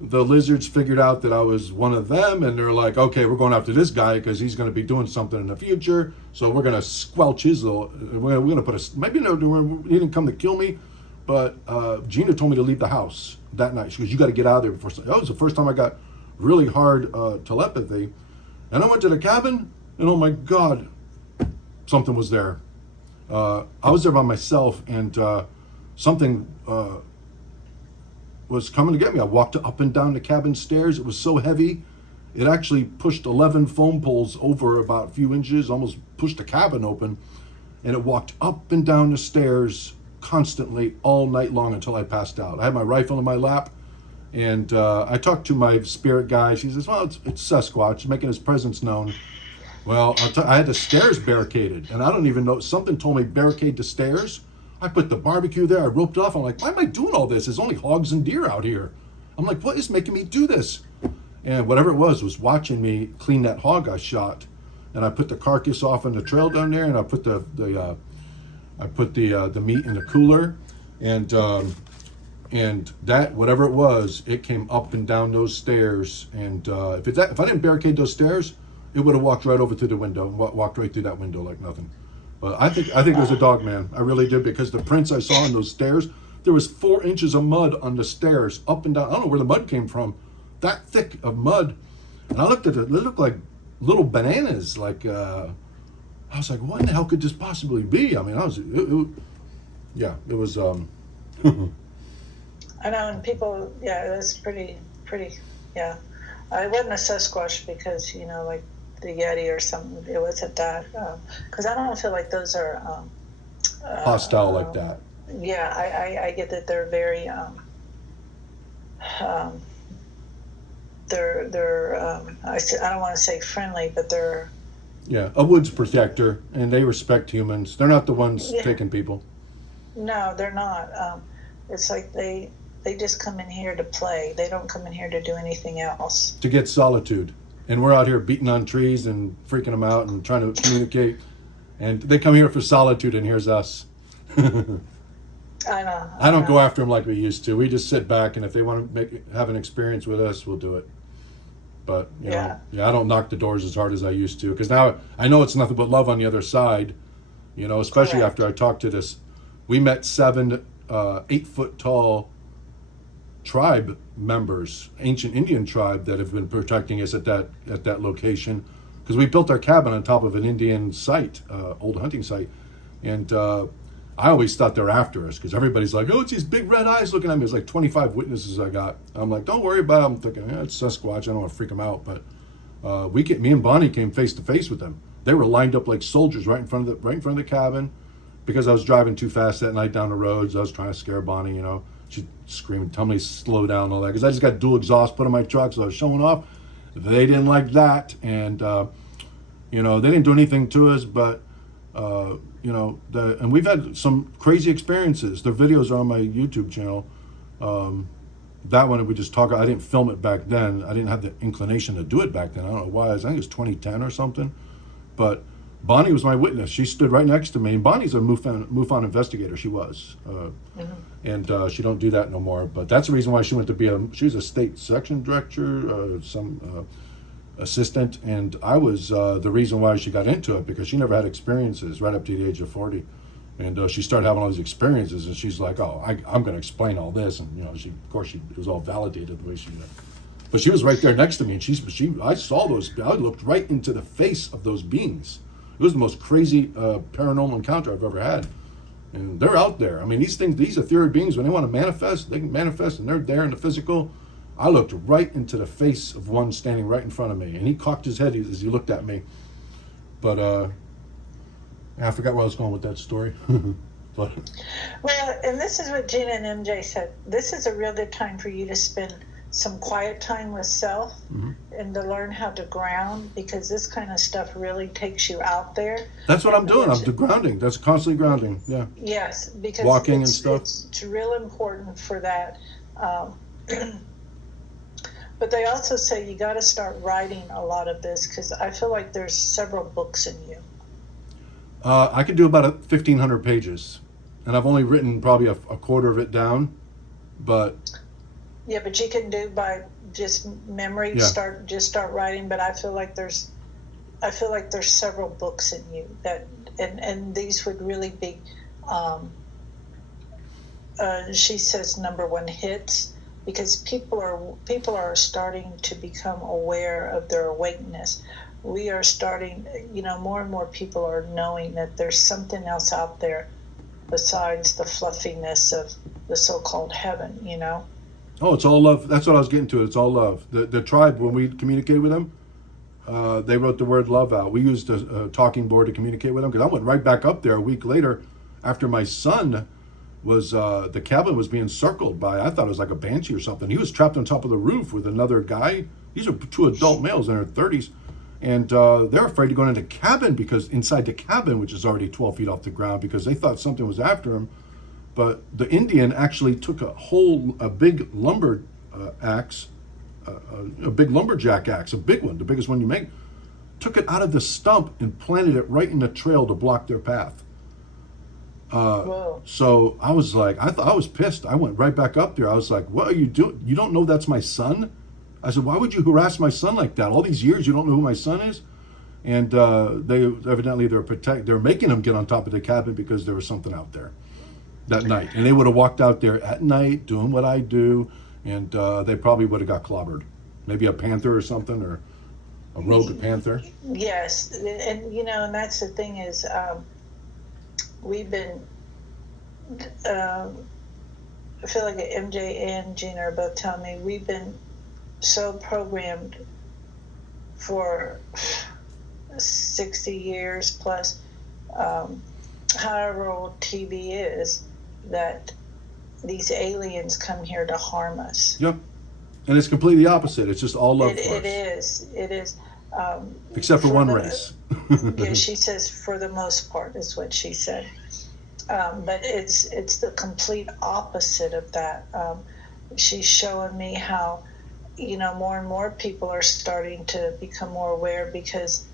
the lizards figured out that I was one of them, and they're like, okay, we're going after this guy because he's going to be doing something in the future. So we're going to squelch his little. We're going to put a. Maybe no, he didn't come to kill me, but Gina told me to leave the house that night. She goes, you got to get out of there before. That was the first time I got really hard telepathy, and I went to the cabin, and oh my God, something was there. I was there by myself, and something. Was coming to get me. I walked up and down the cabin stairs. It was so heavy, it actually pushed 11 foam poles over about a few inches, almost pushed the cabin open, and it walked up and down the stairs constantly all night long until I passed out. I had my rifle in my lap, And I talked to my spirit guy. She says, well, it's Sasquatch making his presence known. Well, I had the stairs barricaded, and I don't even know. Something told me barricade the stairs. I put the barbecue there. I roped it off. I'm like, why am I doing all this? There's only hogs and deer out here. I'm like, what is making me do this? And whatever it was watching me clean that hog I shot. And I put the carcass off on the trail down there, and I put the meat in the cooler, and that whatever it was, it came up and down those stairs. And if I didn't barricade those stairs, it would have walked right over to the window and walked right through that window like nothing. But I think it was a dog, man. I really did, because the prints I saw on those stairs, there was 4 inches of mud on the stairs up and down. I don't know where the mud came from, that thick of mud. And I looked at it; it looked like little bananas. Like I was like, what in the hell could this possibly be? I mean, it was. I know, and people, yeah, it was pretty, yeah. It wasn't a Sasquatch because, like the Yeti or something. It wasn't that. Because I don't feel like those are hostile like that. Yeah, I get that they're very, I don't want to say friendly, but they're. Yeah, a woods protector, and they respect humans. They're not the ones taking people. No, they're not. It's like they just come in here to play. They don't come in here to do anything else. To get solitude. And we're out here beating on trees and freaking them out and trying to communicate. And they come here for solitude, and here's us. I know. I don't go after them like we used to. We just sit back, and if they want to have an experience with us, we'll do it. But, you know, I don't knock the doors as hard as I used to. Because now I know it's nothing but love on the other side. You know, especially after I talked to this. We met 7 8-foot-tall tribe members, ancient Indian tribe, that have been protecting us at that location, because we built our cabin on top of an Indian site, old hunting site, and I always thought they're after us, because everybody's like, oh, it's these big red eyes looking at me. It's like 25 witnesses I got. I'm like, don't worry about it. I'm thinking, it's Sasquatch. I don't want to freak them out, but me and Bonnie came face to face with them. They were lined up like soldiers right in front of the cabin. Because I was driving too fast that night down the roads, I was trying to scare Bonnie, you know. She'd scream, tell me to slow down and all that. Because I just got dual exhaust put on my truck, so I was showing off. They didn't like that. And, you know, they didn't do anything to us. But, you know, and we've had some crazy experiences. Their videos are on my YouTube channel. That one, we just talk. I didn't film it back then. I didn't have the inclination to do it back then. I don't know why. I think it was 2010 or something. But Bonnie was my witness. She stood right next to me. And Bonnie's a MUFON investigator. She was. And she don't do that no more. But that's the reason why she went to be she was a state section director, some assistant. And I was the reason why she got into it, because she never had experiences right up to the age of 40. And she started having all these experiences. And she's like, oh, I'm going to explain all this. And, you know, it was all validated the way she did. But she was right there next to me. And I saw those. I looked right into the face of those beings. It was the most crazy paranormal encounter I've ever had. And they're out there. I mean, these ethereal beings, when they want to manifest, they can manifest, and they're there in the physical. I looked right into the face of one standing right in front of me, and he cocked his head as he looked at me. But I forgot where I was going with that story. But. Well, and this is what Gina and MJ said. This is a real good time for you to spend some quiet time with self and to learn how to ground, because this kind of stuff really takes you out there. That's what I'm doing. I'm grounding. That's constantly grounding. Yeah. Yes, because walking and stuff. It's real important for that. But they also say you got to start writing a lot of this, because I feel like there's several books in you. I could do about 1,500 pages, and I've only written probably a quarter of it down, but. Yeah, but you can do by just memory. Yeah. Start writing. But I feel like there's several books in you that, and these would really be. She says #1 hits, because people are starting to become aware of their awakeness. We are starting, you know, more and more people are knowing that there's something else out there besides the fluffiness of the so-called heaven, you know. Oh, it's all love. That's what I was getting to. It's all love. The tribe, when we communicated with them, they wrote the word love out. We used a talking board to communicate with them, because I went right back up there a week later after my son was the cabin was being circled by, I thought it was like a banshee or something. He was trapped on top of the roof with another guy. These are two adult males in their 30s. And they're afraid to go into the cabin, because inside the cabin, which is already 12 feet off the ground, because they thought something was after him. But the Indian actually took a big lumber axe, a big lumberjack axe, a big one, the biggest one you make, took it out of the stump and planted it right in the trail to block their path. So I was like, I was pissed. I went right back up there. I was like, what are you doing? You don't know that's my son? I said, why would you harass my son like that? All these years, you don't know who my son is? And they're making him get on top of the cabin because there was something out there that night. And they would have walked out there at night doing what I do, and they probably would have got clobbered. Maybe a panther or something, or a rogue panther. Yes, and and that's the thing is, we've been, I feel like MJ and Gina are both telling me, we've been so programmed for 60 years plus, however old TV is, that these aliens come here to harm us. Yep. And it's completely opposite. It's just all love for us. It is. Except for one race. Yeah, she says for the most part is what she said. But it's the complete opposite of that. She's showing me how, more and more people are starting to become more aware because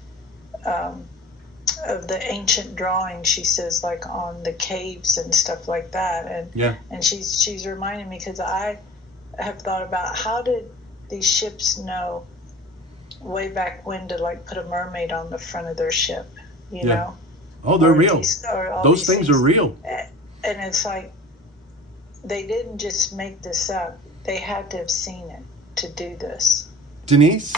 of the ancient drawings, she says, like on the caves and stuff like that. And she's reminding me, because I have thought about, how did these ships know way back when to like put a mermaid on the front of their ship, you know? Oh, they're real. Those things are real. And it's like, they didn't just make this up. They had to have seen it to do this. Denise,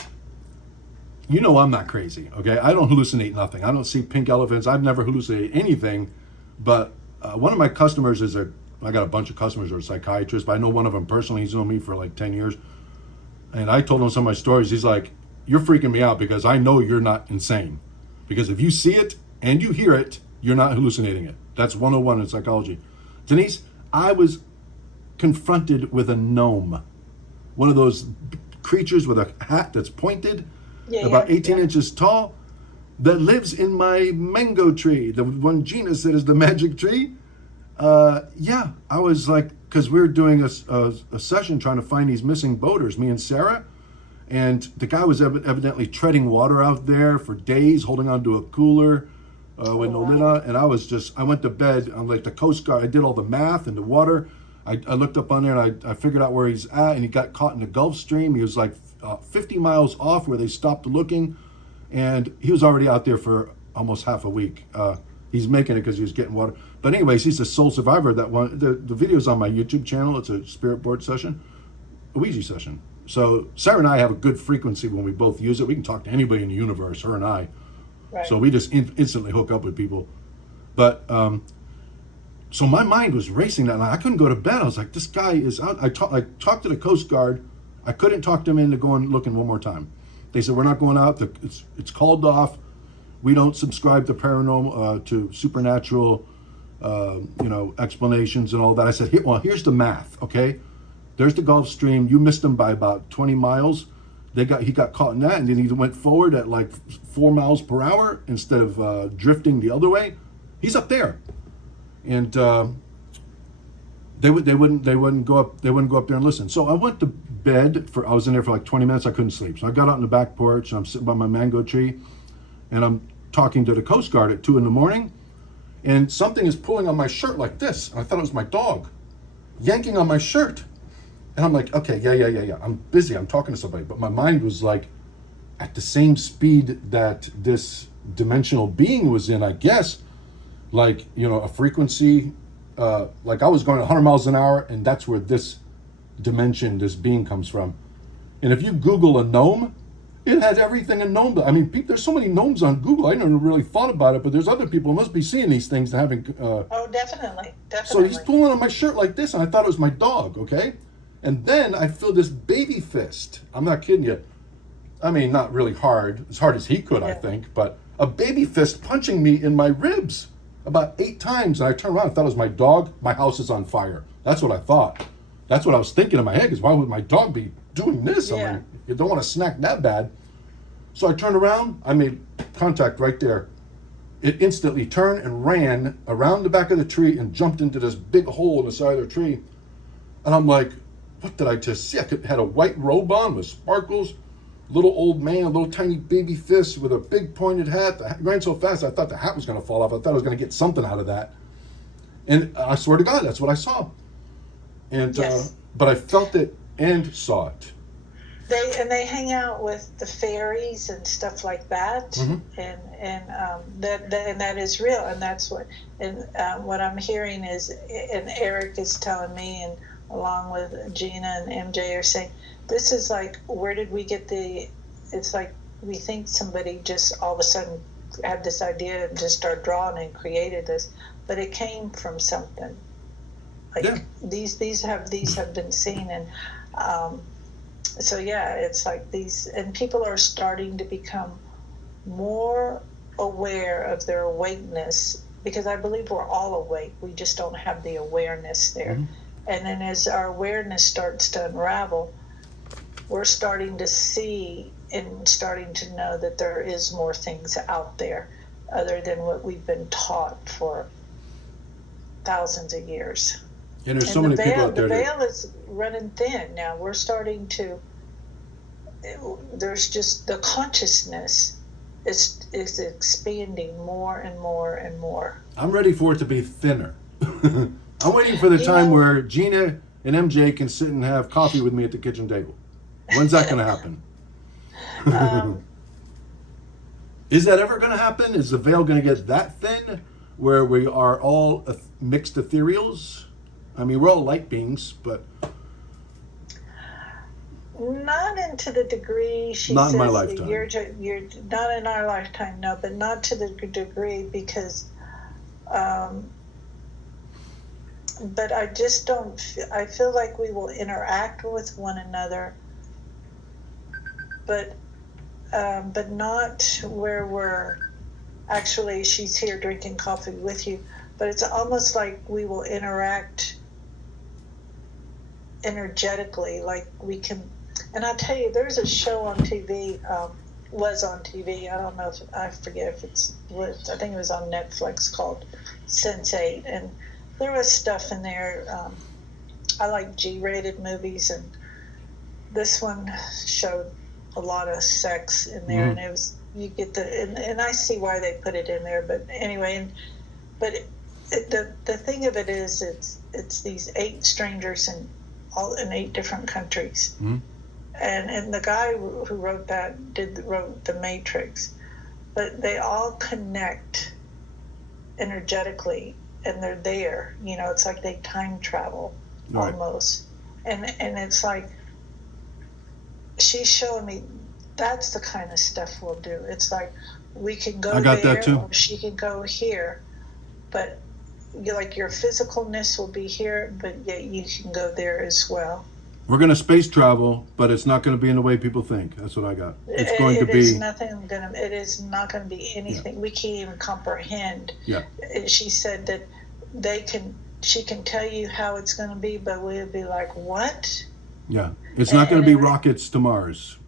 I'm not crazy, okay? I don't hallucinate nothing. I don't see pink elephants. I've never hallucinated anything. But one of my customers I got a bunch of customers who are psychiatrists, but I know one of them personally. He's known me for like 10 years. And I told him some of my stories. He's like, you're freaking me out because I know you're not insane. Because if you see it and you hear it, you're not hallucinating it. That's 101 in psychology. Denise, I was confronted with a gnome. One of those creatures with a hat that's pointed, about 18 inches tall, that lives in my mango tree, the one Gina said is the magic tree. I was like, because we were doing a session trying to find these missing boaters, me and Sarah, and the guy was evidently treading water out there for days, holding onto a cooler with no lid on. And I went to bed. I'm like, the Coast Guard, I did all the math and the water. I looked up on there and I figured out where he's at, and he got caught in the Gulf Stream. He was like 50 miles off where they stopped looking, and he was already out there for almost half a week. He's making it because he was getting water. But anyways, he's the sole survivor of that one. The video's on my YouTube channel. It's a spirit board session, a Ouija session. So Sarah and I have a good frequency when we both use it. We can talk to anybody in the universe, her and I. Right. So we just instantly hook up with people. But so my mind was racing that night. I couldn't go to bed. I was like, this guy is out. I talked to the Coast Guard. I couldn't talk them into going looking one more time. They said, we're not going out. It's called off. We don't subscribe to paranormal, to supernatural, explanations and all that. I said, here's the math, okay? There's the Gulf Stream. You missed them by about 20 miles. He got caught in that, and then he went forward at like 4 miles per hour instead of drifting the other way. He's up there, and they wouldn't go up there and listen. So I went to bed I was in there for like 20 minutes. I couldn't sleep, so I got out in the back porch and I'm sitting by my mango tree, and I'm talking to the Coast Guard at 2 a.m, and something is pulling on my shirt like this. And I thought it was my dog yanking on my shirt. And I'm like, okay, yeah. I'm busy. I'm talking to somebody. But my mind was like at the same speed that this dimensional being was in, I guess. Like, a frequency. Like I was going 100 miles an hour, and that's where this dimension, this being comes from. And if you Google a gnome, it has everything a gnome. I mean, there's so many gnomes on Google. I never really thought about it, but there's other people who must be seeing these things and having... oh, definitely. So he's pulling on my shirt like this, and I thought it was my dog, okay? And then I feel this baby fist. I'm not kidding you. I mean, not really hard. As hard as he could, I think. But a baby fist punching me in my ribs. about 8 times, and I turned around and thought it was my dog. My house is on fire. That's what I thought. That's what I was thinking in my head, because why would my dog be doing this? Yeah. I'm like, you don't want to snack that bad. So I turned around, I made contact right there. It instantly turned and ran around the back of the tree and jumped into this big hole in the side of the tree. And I'm like, what did I just see? Had a white robe on with sparkles, little old man, a little tiny baby fist with a big pointed hat. It ran so fast I thought the hat was going to fall off. I thought I was going to get something out of that. And I swear to God, that's what I saw. And Yes. but I felt it and saw it. They hang out with the fairies and stuff like that, Mm-hmm. and that is real, and that's what what I'm hearing is, and Eric is telling me, and along with Gina and MJ are saying, this is like, where did we get it's like we think somebody just all of a sudden had this idea and just started drawing and created this, but it came from something. Like, Yeah. these have been seen, and so yeah, it's like these, and people are starting to become more aware of their awakeness, because I believe we're all awake. We just don't have the awareness there. Mm-hmm. And then as our awareness starts to unravel, we're starting to see and starting to know that there is more things out there other than what we've been taught for thousands of years. And there's And so many people out there the that, veil is running thin now. We're starting to. There's just the consciousness is expanding more and more and more. I'm ready for it to be thinner. I'm waiting for the time where Gina and MJ can sit and have coffee with me at the kitchen table. When's that going to happen? Is that ever going to happen? Is the veil going to get that thin where we are all mixed ethereals? I mean, we're all light beings, but not into the degree she not says. in my lifetime. You're not in our lifetime, no, but not to the degree, because. But I just don't. I feel like we will interact with one another, but not where we're actually. She's here drinking coffee with you, but it's almost like we will interact energetically, like we can. And I tell you, there's a show on TV. Was on TV. I don't know if I forget if I think it was on Netflix, called Sense8, and there was stuff in there. I like G-rated movies, and this one showed a lot of sex in there, and it was, you get and I see why they put it in there, but anyway, the thing of it is, it's these 8 strangers in 8 different countries. Mm-hmm. And the guy who wrote that wrote The Matrix, but they all connect energetically, and they're there. You know, it's like they time travel almost, and it's like she's showing me that's the kind of stuff we'll do. It's like we can go there, or she can go here, but your physicalness will be here, but yet you can go there as well. We're going to space travel, but it's not going to be in the way people think. That's what I got. It's going to be. It is not going to be anything we can't even comprehend. Yeah. She said that she can tell you how it's going to be, but we'll be like, what? Yeah. It's not going to be rockets to Mars.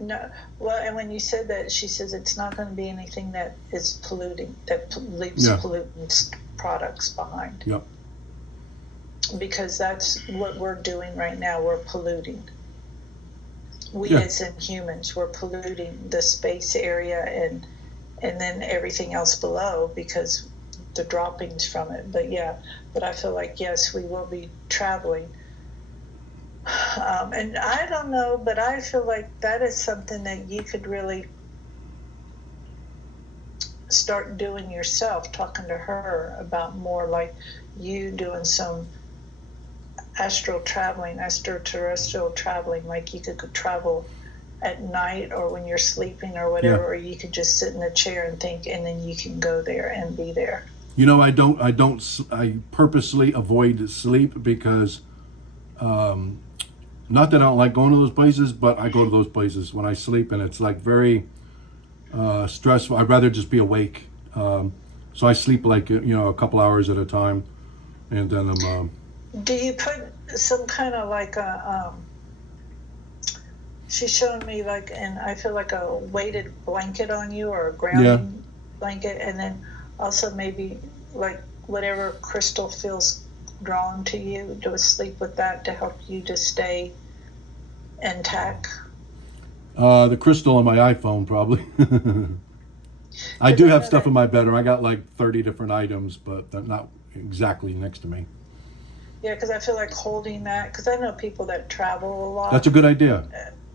No. Well, and when you said that, she says it's not going to be anything that is polluting, that leaves pollutant products behind. Yep. Because that's what we're doing right now. We're polluting. We as in humans, we're polluting the space area and then everything else below, because the droppings from it. But I feel like, yes, we will be traveling. And I don't know, but I feel like that is something that you could really start doing yourself, talking to her about more, like you doing some extraterrestrial traveling, like you could travel at night or when you're sleeping or whatever, or you could just sit in a chair and think, and then you can go there and be there. You know, I purposely avoid sleep because, not that I don't like going to those places, but I go to those places when I sleep, and it's like very stressful. I'd rather just be awake. So I sleep like, a couple hours at a time, and then I'm. Do you put some kind of like a? She's showing me like, and I feel like a weighted blanket on you or a grounding blanket, and then also maybe like whatever crystal feels drawn to you. Do a sleep with that to help you to stay intact. The crystal on my iPhone, probably. I do have stuff in my bedroom. I got like 30 different items, but they're not exactly next to me. Yeah, because I feel like holding that, because I know people that travel a lot. That's a good idea.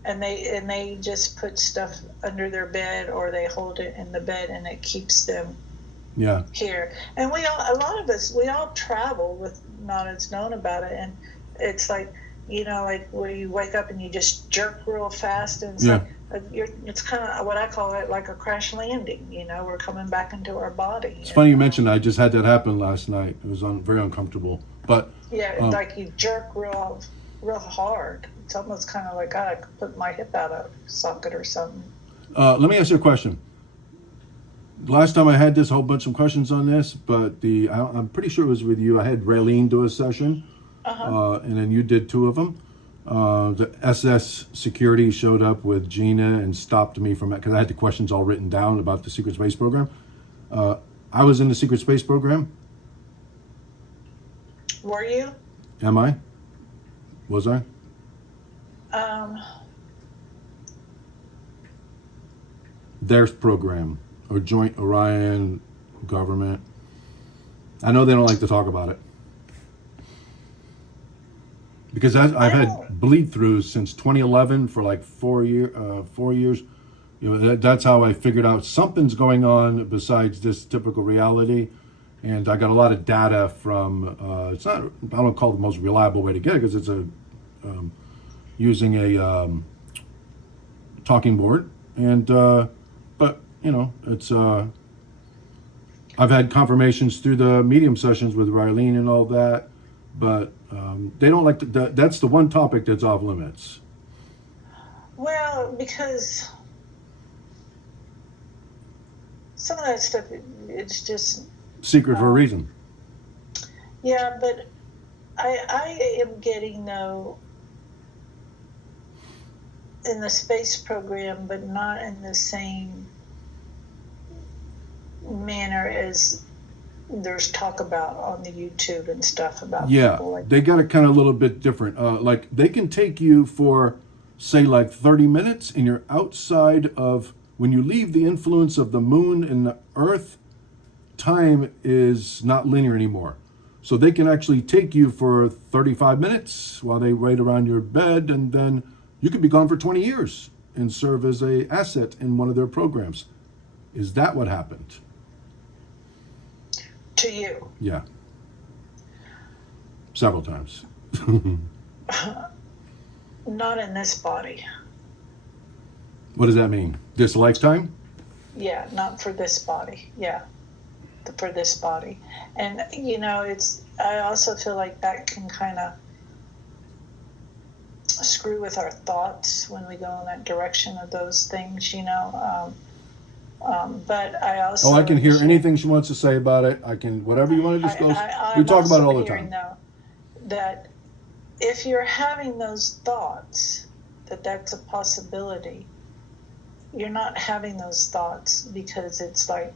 And they just put stuff under their bed, or they hold it in the bed, and it keeps them here. And a lot of us, we all travel with not as known about it, and it's like, like where you wake up and you just jerk real fast, and it's like it's kind of what I call it, like a crash landing. We're coming back into our body. It's funny you mentioned that. I just had that happen last night. It was very uncomfortable, but like you jerk real hard. It's almost kind of like, God, I could put my hip out of socket or something. Let me ask you a question. Last time I had this, a whole bunch of questions on this, but I'm pretty sure it was with you. I had Raylene do a session, and then you did 2 of them. The SS security showed up with Gina and stopped me from it because I had the questions all written down about the secret space program. I was in the secret space program. Were you? Am I? Was I? Their program, or Joint Orion government. I know they don't like to talk about it. Because I've had bleed-throughs since 2011 for like 4 years. That's how I figured out something's going on besides this typical reality. And I got a lot of data from, I don't call it the most reliable way to get it because it's using a talking board. And, but, it's, I've had confirmations through the medium sessions with Raylene and all that, but they don't like that's the one topic that's off limits. Well, because some of that stuff, it's just secret for a reason. Yeah, but I am getting, though, in the space program, but not in the same manner as there's talk about on the YouTube and stuff about people like they got it kind of a little bit different. Like they can take you for, say, like 30 minutes, and you're outside of, when you leave the influence of the moon and the earth, time is not linear anymore. So they can actually take you for 35 minutes while they wait around your bed, and then you could be gone for 20 years and serve as a asset in one of their programs. Is that what happened? To you? Yeah. Several times. Not in this body. What does that mean? This lifetime? Yeah, not for this body. Yeah. For this body. And I also feel like that can kind of screw with our thoughts when we go in that direction of those things, but I also I can hear anything she wants to say about it. I can, whatever you want to disclose. We talk about it all the time. Though, that if you're having those thoughts, that's a possibility. You're not having those thoughts because it's like,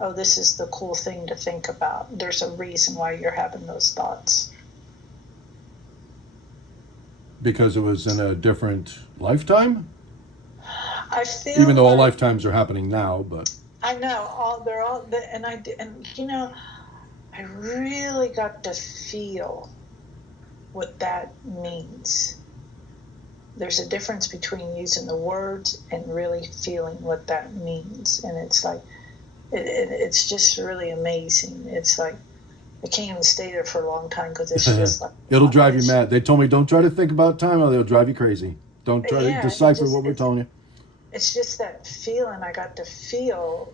oh, this is the cool thing to think about. There's a reason why you're having those thoughts. Because it was in a different lifetime? I feel even though all lifetimes are happening now, but I know they're all, and I really got to feel what that means. There's a difference between using the words and really feeling what that means, and it's like it's just really amazing. It's like I can't even stay there for a long time because it's just like it'll drive you mad. They told me don't try to think about time or they'll drive you crazy. Don't try to decipher what we're telling you. It's just that feeling I got to feel,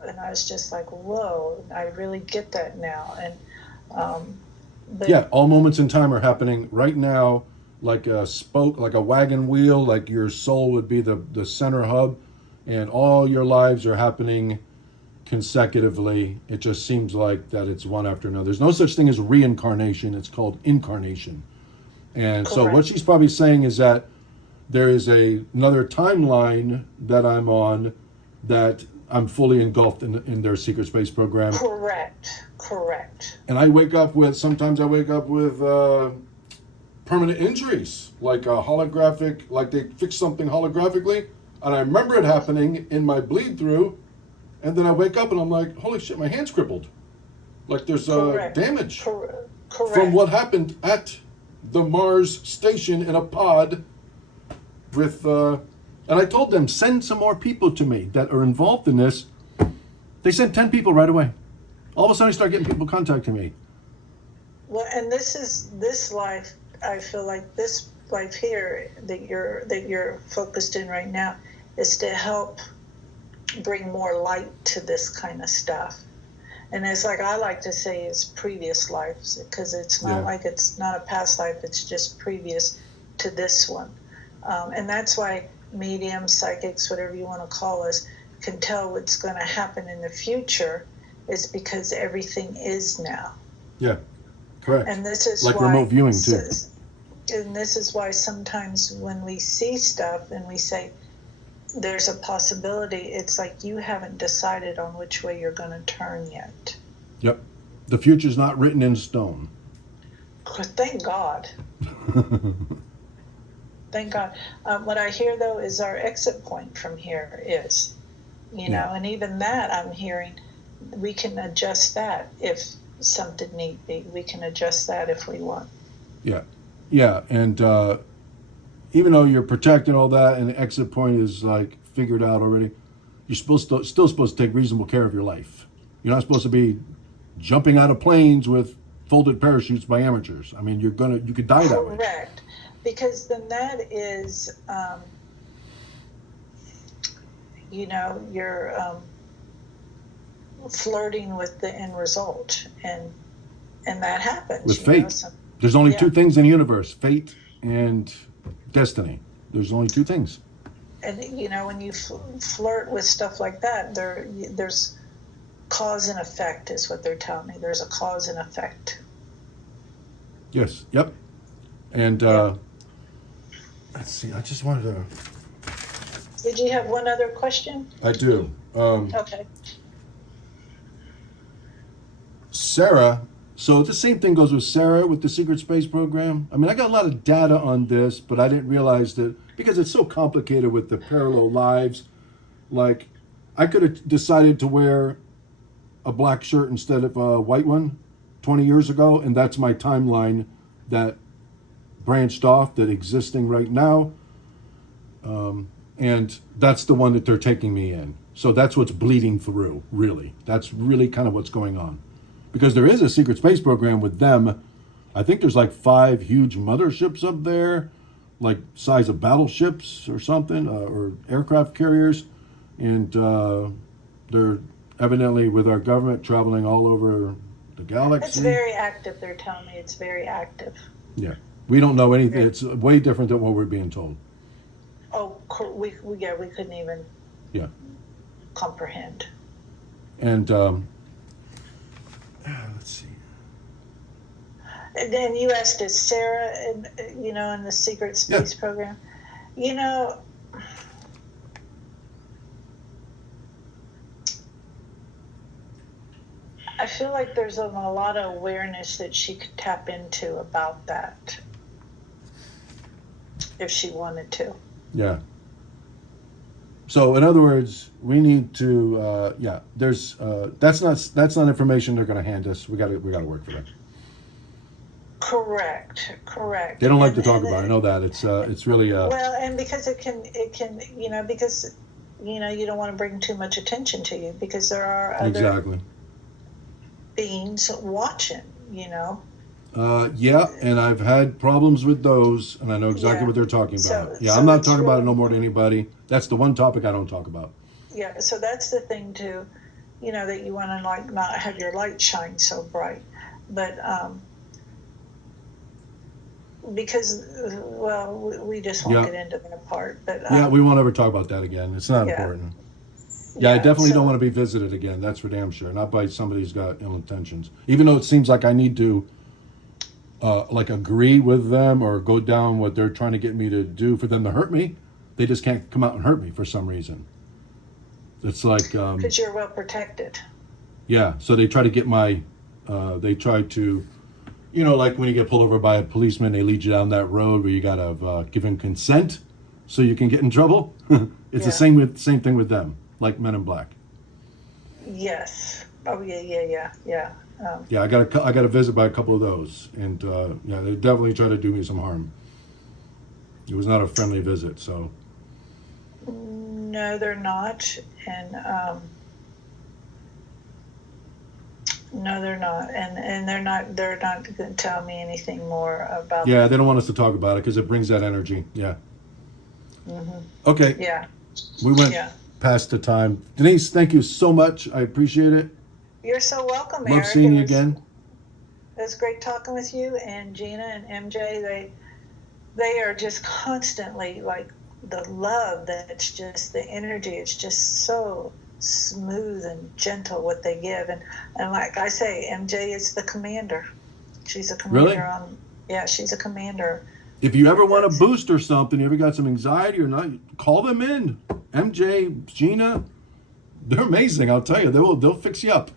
and I was just like, whoa, I really get that now. And all moments in time are happening right now, like a spoke, like a wagon wheel, like your soul would be the center hub, and all your lives are happening consecutively. It just seems like that it's one after another. There's no such thing as reincarnation. It's called incarnation. And so what she's probably saying is that there is another timeline that I'm on that I'm fully engulfed in their secret space program. Correct. And sometimes I wake up with permanent injuries, like a holographic, like they fix something holographically. And I remember it happening in my bleed through. And then I wake up and I'm like, holy shit, my hand's crippled. Like there's damage from what happened at the Mars station in a pod with, and I told them, send some more people to me that are involved in this. They sent 10 people right away. All of a sudden I start getting people contacting me. Well, and this life, I feel like this life here that you're focused in right now is to help bring more light to this kind of stuff. And it's like I like to say it's previous lives, because it's not like it's not a past life, it's just previous to this one. And that's why mediums, psychics, whatever you want to call us, can tell what's going to happen in the future, is because everything is now. Yeah, correct. And this is like why, remote viewing too. And this is why sometimes when we see stuff and we say there's a possibility, it's like you haven't decided on which way you're going to turn yet. Yep. The future's not written in stone. Thank God. Thank God. What I hear, though, is our exit point from here is, you know, and even that I'm hearing, we can adjust that if something need be. We can adjust that if we want. Yeah. Yeah. And even though you're protecting all that and the exit point is like figured out already, you're still supposed to take reasonable care of your life. You're not supposed to be jumping out of planes with folded parachutes by amateurs. I mean, you could die that way. Correct. Because then that is, you're flirting with the end result, and that happens. With fate. There's only two things in the universe, fate and destiny. There's only two things. And, when you flirt with stuff like that, there's cause and effect is what they're telling me. There's a cause and effect. Yes. Yep. And let's see. I just wanted to... Did you have one other question? I do. Okay. Sarah... So the same thing goes with Sarah with the secret space program. I mean, I got a lot of data on this, but I didn't realize that because it's so complicated with the parallel lives. Like, I could have decided to wear a black shirt instead of a white one 20 years ago, and that's my timeline that branched off, that existing right now. And that's the one that they're taking me in. So that's what's bleeding through, really. That's really kind of what's going on. Because there is a secret space program with them. I think there's like 5 huge motherships up there, like size of battleships or something, or aircraft carriers. And they're evidently with our government traveling all over the galaxy. It's very active, they're telling me. It's very active. Yeah. We don't know anything. Yeah. It's way different than what we're being told. Oh, we couldn't even comprehend. And... let's see. And then you asked, is Sarah, in the secret space program? I feel like there's a lot of awareness that she could tap into about that if she wanted to. Yeah. So in other words, we need to there's that's not information they're going to hand us. We got to work for that. Correct. They don't like to talk about it. I know that. It's really well, and because it can because you don't want to bring too much attention to you, because there are other beings watching, and I've had problems with those, and I know exactly what they're talking about. So I'm not talking about it no more to anybody. That's the one topic I don't talk about. Yeah, so that's the thing too, that you want to not have your light shine so bright, but because we just won't get into that part. But we won't ever talk about that again. It's not important. Yeah, I definitely so, don't want to be visited again. That's for damn sure. Not by somebody who's got ill intentions. Even though it seems like I need to, like, agree with them or go down what they're trying to get me to do for them to hurt me, they just can't come out and hurt me for some reason. It's like, because you're well protected. yeah. So they try to get my, they try to, like when you get pulled over by a policeman, they lead you down that road where you gotta give him consent so you can get in trouble. It's the same thing with them. Like Men in Black. Yes. Oh yeah. Yeah, I got a visit by a couple of those, and yeah, they definitely tried to do me some harm. It was not a friendly visit, so. No, they're not, and no, they're not, and they're not going to tell me anything more about. Yeah, they don't want us to talk about it because it brings that energy. Yeah. Mm-hmm. Okay. Yeah. We went past the time. Denise, thank you so much. I appreciate it. You're so welcome, Love Eric. seeing you again. It was great talking with you, and Gina and MJ. They are just constantly like the love. That's just the energy. It's just so smooth and gentle what they give, and like I say, MJ is the commander. She's a commander Really? Yeah, she's a commander. If you ever want a boost or something, you ever got some anxiety or not, call them in. MJ, Gina, they're amazing. I'll tell you, they'll fix you up.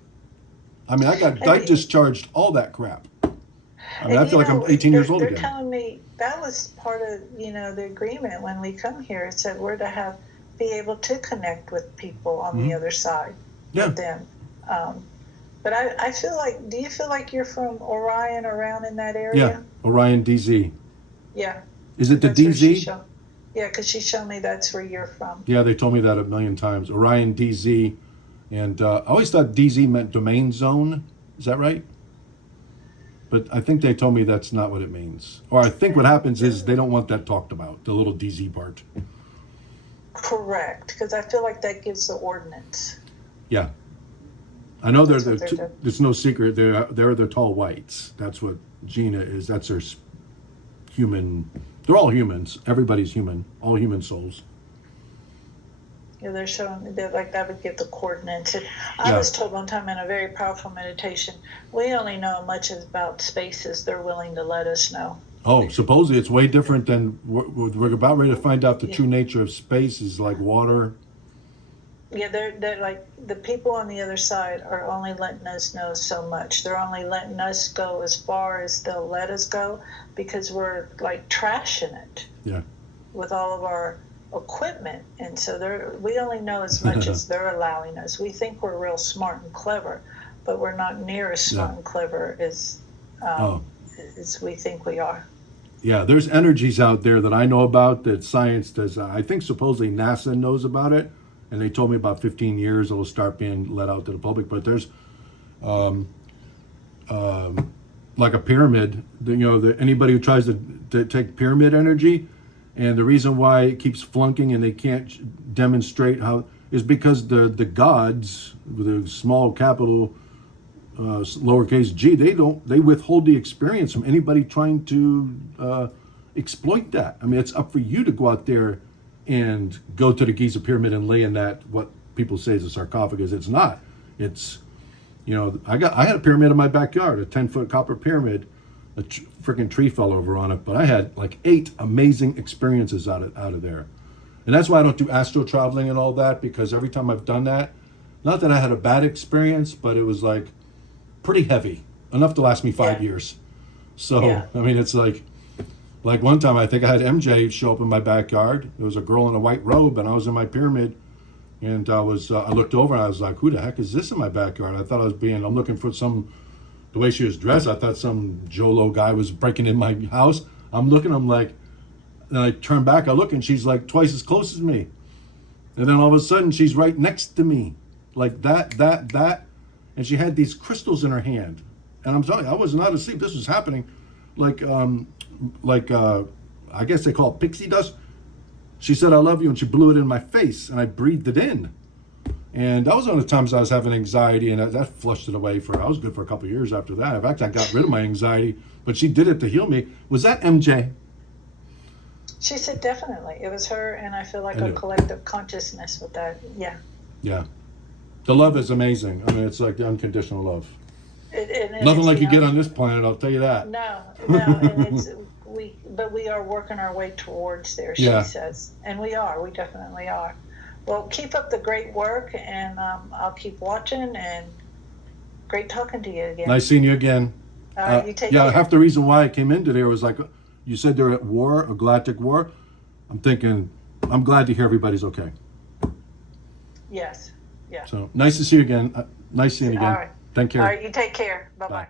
I mean, I discharged all that crap. I mean, I feel like I'm 18 years old again. They're telling me that was part of the agreement when we come here. It said we're to be able to connect with people on the other side with them. But I feel like, do you feel like you're from Orion, around in that area? Yeah, Orion DZ. Yeah. Is it the DZ? Yeah, because she showed me that's where you're from. Yeah, they told me that a million times. Orion DZ. And I always thought DZ meant domain zone. Is that right? But I think they told me that's not what it means. Or I think what happens is they don't want that talked about, the little DZ part. Correct, because I feel like that gives the ordinance. Yeah. I know there's no secret. They're the tall whites. That's what Gina is. That's their human. They're all humans. Everybody's human. All human souls. Yeah, they're showing that like that would give the coordinates. And I was told one time in a very powerful meditation, we only know much about space as they're willing to let us know. Oh, supposedly it's way different than we're about ready to find out. The true nature of space is like water. Yeah, they're like the people on the other side are only letting us know so much. They're only letting us go as far as they'll let us go because we're like trashing it. Yeah. With all of our equipment, and so we only know as much as they're allowing us. We think we're real smart and clever, but we're not near as smart and clever as we think we are. Yeah, there's energies out there that I know about that science does. I think supposedly NASA knows about it, and they told me about 15 years it'll start being let out to the public. But there's like a pyramid. Anybody who tries to take pyramid energy, and the reason why it keeps flunking and they can't demonstrate how is because the gods, with a small capital, lowercase g, they withhold the experience from anybody trying to exploit that. I mean, it's up for you to go out there and go to the Giza pyramid and lay in that what people say is a sarcophagus. It's not. It's I had a pyramid in my backyard, a 10-foot copper pyramid. A freaking tree fell over on it, but I had like 8 amazing experiences out of there. And that's why I don't do astral traveling and all that, because every time I've done that, not that I had a bad experience, but it was like pretty heavy, enough to last me 5 years. So I mean, it's like one time I think I had MJ show up in my backyard. There was a girl in a white robe, and I was in my pyramid, and I looked over and I was like, who the heck is this in my backyard? I thought I'm looking for the way she was dressed, I thought some Jolo guy was breaking in my house. I'm looking, I'm like, and I turn back, I look, and she's like twice as close as me. And then all of a sudden, she's right next to me, like that. And she had these crystals in her hand. And I'm telling you, I was not asleep. This was happening like I guess they call it pixie dust. She said, I love you, and she blew it in my face, and I breathed it in. And that was one of the times I was having anxiety, and that flushed it away. I was good for a couple of years after that. In fact, I got rid of my anxiety, but she did it to heal me. Was that MJ? She said definitely. It was her, and I feel like a collective consciousness with that. Yeah. Yeah. The love is amazing. I mean, it's like the unconditional love. And Nothing it's, like you get on this planet, I'll tell you that. No, and we are working our way towards there, she Yeah. says. And we definitely are. Well, keep up the great work, and I'll keep watching, and great talking to you again. Nice seeing you again. All right, you take yeah, care. half the reason why I came into there was like, you said they're at war, a galactic war. I'm thinking, I'm glad to hear everybody's okay. Yes, yeah. So nice to see you again. Nice seeing you again. All right. Thank you. All right, you take care. Bye-bye. Bye.